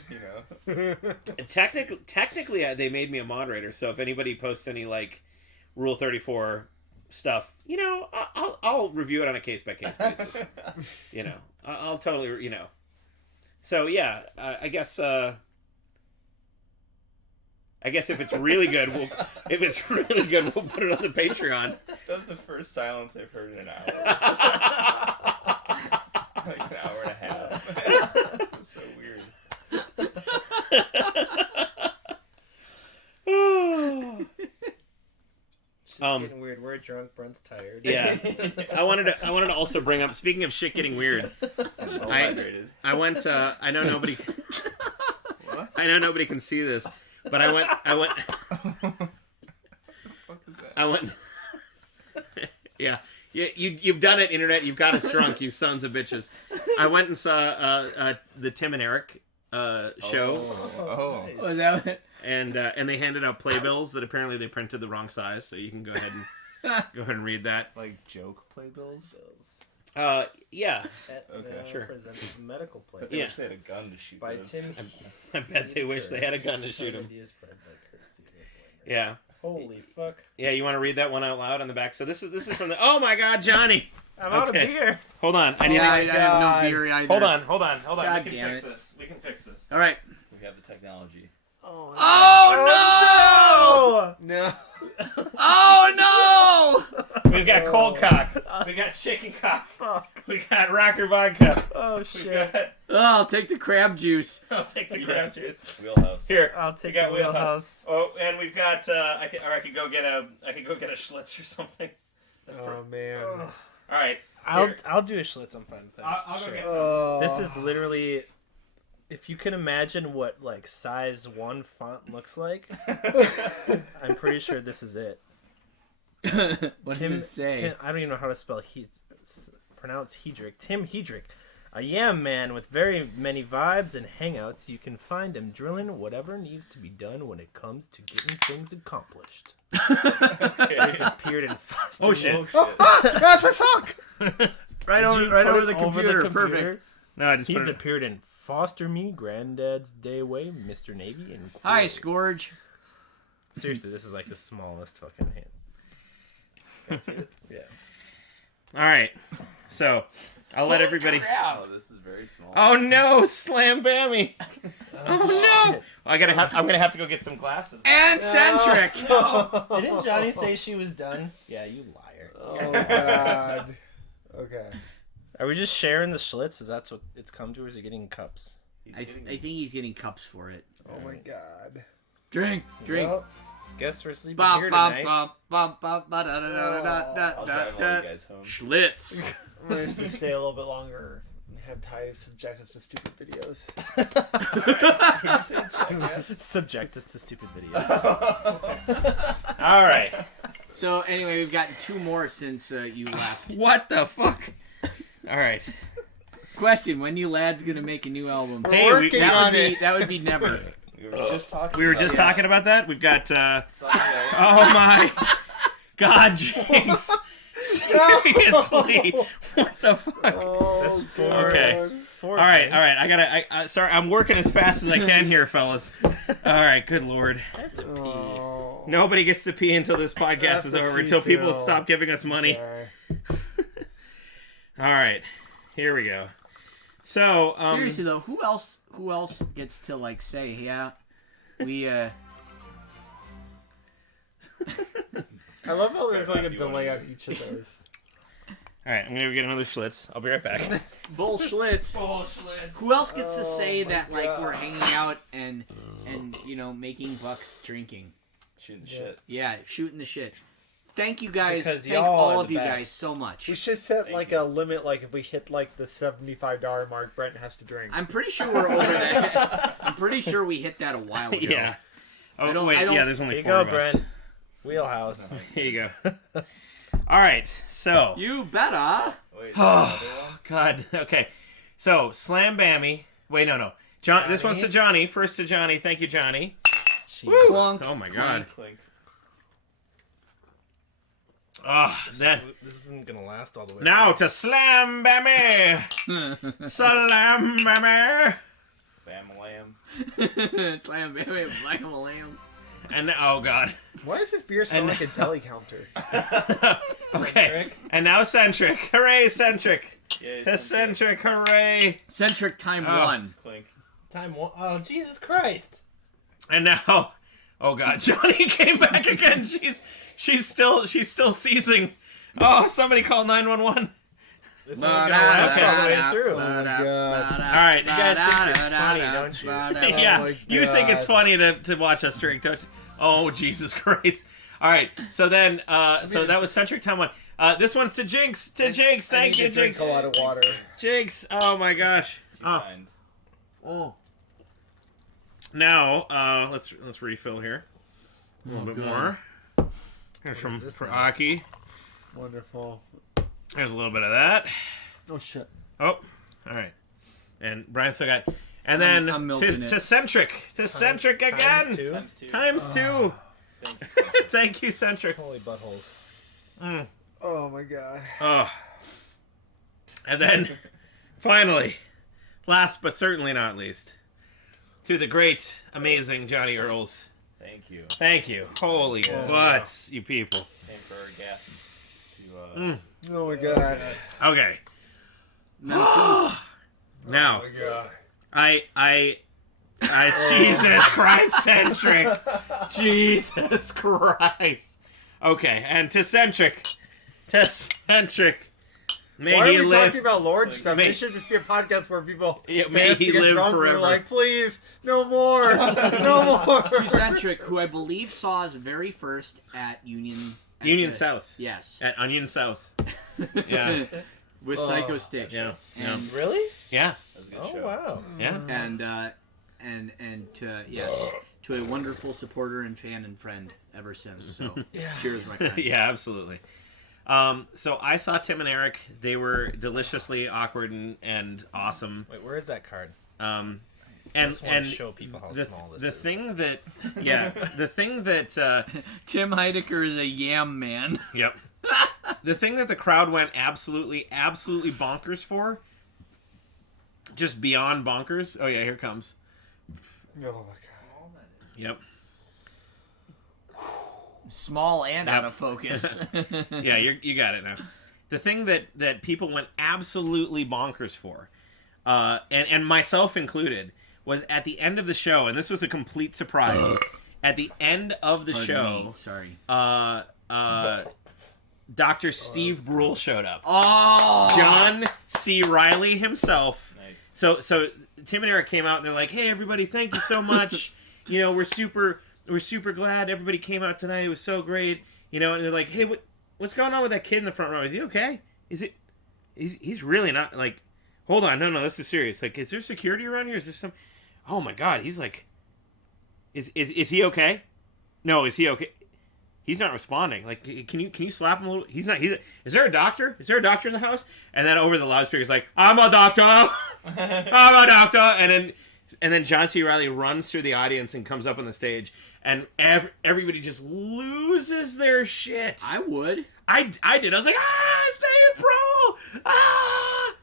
Technically, they made me a moderator. So if anybody posts any like Rule 34 stuff, I'll review it on a case by case basis. I'll totally, So yeah, I guess if it's really good, we'll put it on the Patreon. That was the first silence I've heard in an hour. Like an hour and a half. It was so weird. Shit's getting weird. We're drunk. Brent's tired. Yeah. I wanted to also bring up. Speaking of shit getting weird, I went. I know nobody. What? I know nobody can see this, but I went. What the fuck is that? I went. Yeah. You've done it, internet. You've got us drunk, you sons of bitches. I went and saw the Tim and Eric show. Oh. Nice. Was that it? And they handed out playbills that apparently they printed the wrong size, so you can go ahead and read that. Like joke playbills? Yeah. Okay. Sure. Presents medical play. They wish they had a gun to shoot By those. Tim. I bet they wish they had a gun to shoot him. Yeah. Holy fuck. Yeah, you want to read that one out loud on the back? So this is from the. Oh my God, Johnny! I'm out of beer. Hold on. I need I have no beer either. Hold on. God we can damn fix it. this. We can fix this. All right. We have the technology. Oh no! No. Oh no! We've got cold cock. We got chicken cock. Fuck. We got rocker vodka. Oh We shit. got. I'll take the crab juice. I'll take the crab juice. Wheelhouse. Here. I'll take We got the wheelhouse. Oh, and we've got. I could go get a Schlitz or something. That's Oh man. All right. I'll do a Schlitz. I'm fine with that. I'll go Sure. get some. This is literally, if you can imagine what like size 1 font looks like, I'm pretty sure this is it. What does it say? I don't even know how to pronounce Hedrick. Tim Hedrick, a yam man with very many vibes and hangouts. You can find him drilling whatever needs to be done when it comes to getting things accomplished. He's appeared in Foster. Oh shit! That's my sock. Right over the computer. Perfect. No, I just He's appeared in Foster Me, Granddad's Day Away, Mr. Navy, and Hi, Quill. Scourge. Seriously, this is like the smallest fucking hand. Yeah. All right. So I'll let everybody. Oh, this is very small. Oh no! Slam bammy! Oh no! I'm gonna have to go get some glasses. And centric. Didn't Johnny say she was done? Yeah, you liar. Oh god. Okay. Are we just sharing the Schlitz? Is that what it's come to? Or is he getting cups? I think he's getting cups for it. Oh my god. Drink. Well, Guess we're sleeping Bum, here bum, tonight. bum, bum, bum, ba, da, da, da, da, da, I'll da, drive all da. you guys home. Schlitz. I'm going to stay a little bit longer and have Ty subject us to stupid videos. Can you say jackass? Subject us to stupid videos. All right. So anyway, we've gotten 2 more since you left. What the fuck? All right. Question: when you lads gonna make a new album? Hey, working that on would be it. that would be never. We were just talking. We were about just it. talking about that. We've got. It's on there. Oh my God, James! Seriously, what the fuck? That's 4. Okay. that's 4 All right. drinks. I gotta. Sorry, I'm working as fast as I can here, fellas. All right. Good lord. I have to pee. Oh. Nobody gets to pee until this podcast is over. Until people stop giving us money. Sorry. All right. Here we go. So Seriously though, who else gets to like say, yeah, we I love how there's like a Happy delay one. on each of those. All right. I'm gonna go get another Schlitz. I'll be right back. bull Schlitz? Who else gets to say that like we're hanging out and making bucks drinking? Shooting shit. Yeah, shooting the shit. Thank you guys. Because Thank y'all all are of the you best. guys so much. We should set Thank like you. a limit. Like if we hit like the $75 mark, Brent has to drink. I'm pretty sure we're over that. I'm pretty sure we hit that a while ago. Yeah. Oh, I don't- wait, I don't- yeah, there's only Here you 4 go, of us. Brent. Wheelhouse. Here you go. All right, so. You better. Wait, Oh, another one? God. Okay. So, Slam Bammy. Wait, no. John. This one's to Johnny. First to Johnny. Thank you, Johnny. Jeez. Clunk. Oh, my God. Clink. Oh, then. This isn't gonna last all the way. Now to Slam Bammy. Slam Bammy. Bam lamb. Slam, baby, blam, lamb. And, oh, God. Why does this beer smell And- like a deli counter? Okay. And now Centric. Hooray, Centric. Yay, To Centric. Hooray. Centric time Oh. 1. Clink. Time one. Oh, Jesus Christ. And now, oh God, Johnny came back again. She's still seizing. Oh, somebody call 911. This isn't gonna last all the way through. All right, You guys think it's funny, don't you? Yeah, my you think it's God. funny to watch us drink, don't you? Oh, Jesus Christ. All right, so then, so that was Centric Time 1. This one's to Jinx. To Jinx. I Thank need you, to drink Jinx. a lot of water. Jinx. Oh, my gosh. Too Oh. kind. Oh. Now, let's refill here. A little bit more. Here's What is from this for now? Aki. Wonderful. There's a little bit of that. Oh shit. Oh, all right. And Brian still got. And then I'm milking to it. Centric. To Centric again. Times two. Times 2. Times 2. Thank you, Centric. Thank you, Centric. Holy buttholes. Mm. Oh my god. Oh. And then, finally, last but certainly not least, to the great, amazing Johnny Earls. Thank you. Thank you. Holy butts, you people. And for our guests to Mm. Oh my god. Okay. Memphis. Now, Oh my god. I Jesus Christ, Centric. Jesus Christ. Okay, and to Centric. May Why he are we live. talking about Lord stuff? May- This should just be a podcast where people Yeah, may dance he to get live drunk. We're forever. like, please, no more, no more. To Centric, who I believe saw us very first at Union. at Union the- South. Yes. At Onion South. Yeah. With Psycho Stick. Yeah. Yeah. And Really? Yeah. That was a good Oh show. wow. Yeah. and to to a wonderful supporter and fan and friend ever since. So cheers, my friend. Yeah, absolutely. So I saw Tim and Eric. They were deliciously awkward and awesome. Wait, where is that card? And Just want and to show people how the, small this the is. thing that the thing that Tim Heidecker is a yam man. yep. The thing that the crowd went absolutely bonkers for, just beyond bonkers. Oh yeah, here it comes. Oh my god. Yep. Small and Yep. out of focus. Yeah, you got it now. The thing that people went absolutely bonkers for, and myself included, was at the end of the show, and this was a complete surprise. At the end of the Pardon show, me. Sorry. Dr. Steve Brule showed up. Oh, John C. Riley himself. Nice. So Tim and Eric came out and they're like, "Hey everybody, thank you so much. You know, we're super glad everybody came out tonight. It was so great. You know." And they're like, "Hey, what's going on with that kid in the front row? Is he okay? He's really not like. Hold on, no, this is serious. Like, is there security around here? Is there some? Oh my God, he's like, is he okay? No, is he okay? He's not responding. Like, can you slap him a little? Is there a doctor? Is there a doctor in the house?" And then over the loudspeaker's like, "I'm a doctor. I'm a doctor." And then John C. Riley runs through the audience and comes up on the stage, and everybody just loses their shit. I would. I did. I was like, Steve Brule! Ah!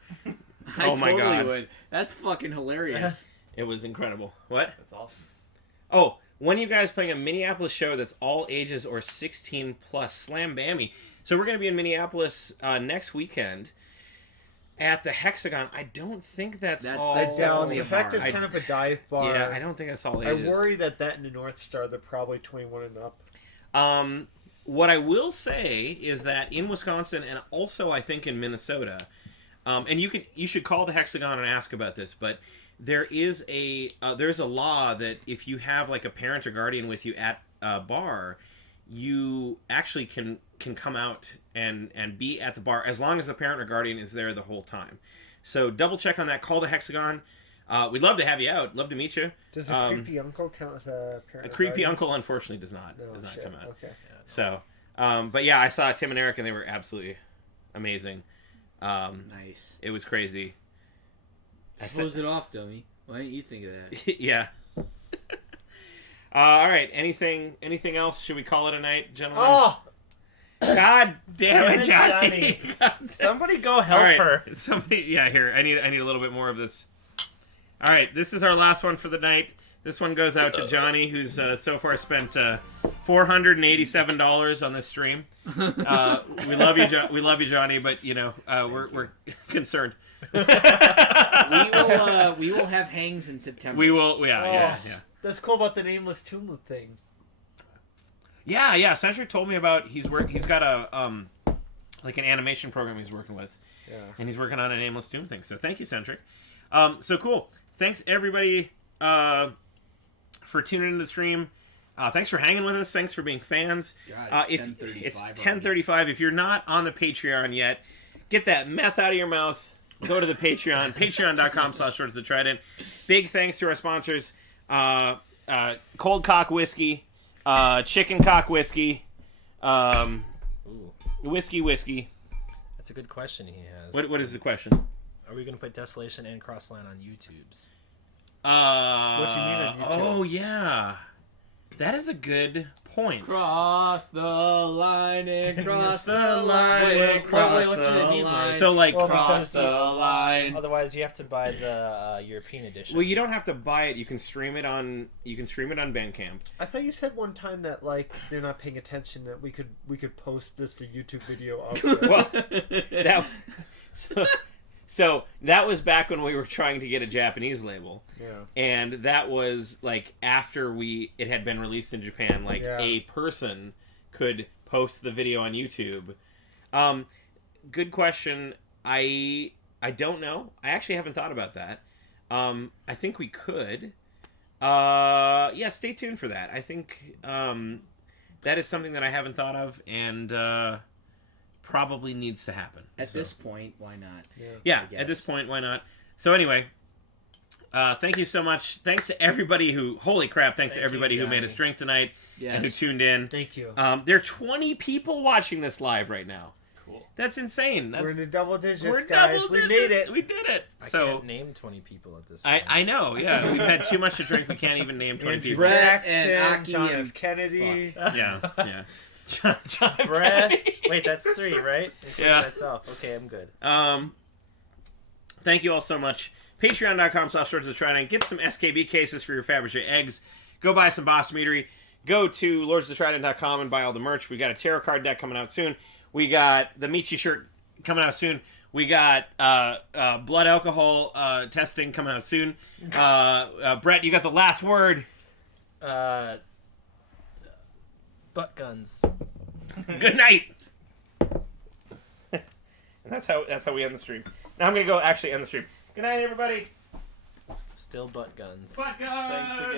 I Oh my totally God. would. That's fucking hilarious. It was incredible. What? That's awesome. Oh, when are you guys playing a Minneapolis show that's all ages or 16 plus? Slam Bammy. So we're going to be in Minneapolis next weekend at the Hexagon. I don't think that's all. That's Down. definitely The a fact bar. is kind of a dive bar. Yeah, I don't think that's all I ages. worry that in the North Star, they're probably 21 and up. What I will say is that in Wisconsin and also I think in Minnesota, and you should call the Hexagon and ask about this, but there's a law that if you have like a parent or guardian with you at a bar, you actually can come out and be at the bar as long as the parent or guardian is there the whole time. So double check on that. Call the Hexagon. We'd love to have you out. Love to meet you. Does a creepy uncle count as a parent? A creepy uncle, unfortunately, does not shit. come out. Okay. So, but yeah, I saw Tim and Eric, and they were absolutely amazing. Nice. It was crazy. Close it off, dummy. Why didn't you think of that? Yeah. All right. Anything else? Should we call it a night, gentlemen? Oh, God damn it, Johnny! Somebody go help All right. her. Somebody, yeah. Here, I need a little bit more of this. All right, this is our last one for the night. This one goes out to Johnny, who's so far spent $487 on this stream. We love you, Johnny, but we're concerned. We will have hangs in September. We will, yeah. That's cool about the nameless tomb thing. Yeah. Centric told me about he's got a like an animation program he's working with. Yeah. And he's working on a nameless tomb thing. So thank you, Centric. So cool. Thanks everybody for tuning into the stream. Thanks for hanging with us. Thanks for being fans. God, it's 10:35. It's 10:35. If you're not on the Patreon yet, get that meth out of your mouth. Go to the Patreon. Patreon.com/SwordsTheTrident. Big thanks to our sponsors. Cold Cock Whiskey. Chicken Cock Whiskey. Whiskey. That's a good question he has. What is the question? Are we going to put Desolation and Crossline on YouTube's? What do you mean on YouTube? Oh, yeah. That is a good point. Cross the line and cross the line and cross cross the the line. line. So, like, Cross the line. Otherwise, you have to buy the European edition. well, you don't have to buy it. You can stream it on Bandcamp. I thought you said one time that like they're not paying attention, that we could post this to YouTube video of it. Well, so that was back when we were trying to get a Japanese label. Yeah. And that was like after it had been released in Japan, like a person could post the video on YouTube. Good question. I don't know. I actually haven't thought about that. I think we could. Yeah, stay tuned for that. I think that is something that I haven't thought of and probably needs to happen. At this point, why not? Yeah, at this point, why not? So anyway, thank you so much. Thanks to everybody who, holy crap, thanks to everybody who made us drink tonight and who tuned in. Thank you. There are 20 people watching this live right now. Cool. That's insane. We're in the double digits, we're guys. double We digits. made it. We did it. I So can't name 20 people at this point. I know, yeah. We've had too much to drink. We can't even name 20 Andrew people. Brett Jackson, and Aki John and F. Kennedy. Yeah. John Brett. Kennedy. Wait, that's 3, right? Including Yeah. myself. Okay, I'm good. Thank you all so much. Patreon.com/SwordsOfTrident. Get some SKB cases for your Fabergé eggs. Go buy some Boss Meadery. Go to LordsOfTrident.com and buy all the merch. We got a tarot card deck coming out soon. We got the Michi shirt coming out soon. We got blood alcohol testing coming out soon. Brett, you got the last word. Butt guns. Good night. And that's how we end the stream. Now I'm gonna go actually end the stream. Good night, everybody. Still butt guns. Butt guns. Thanks again.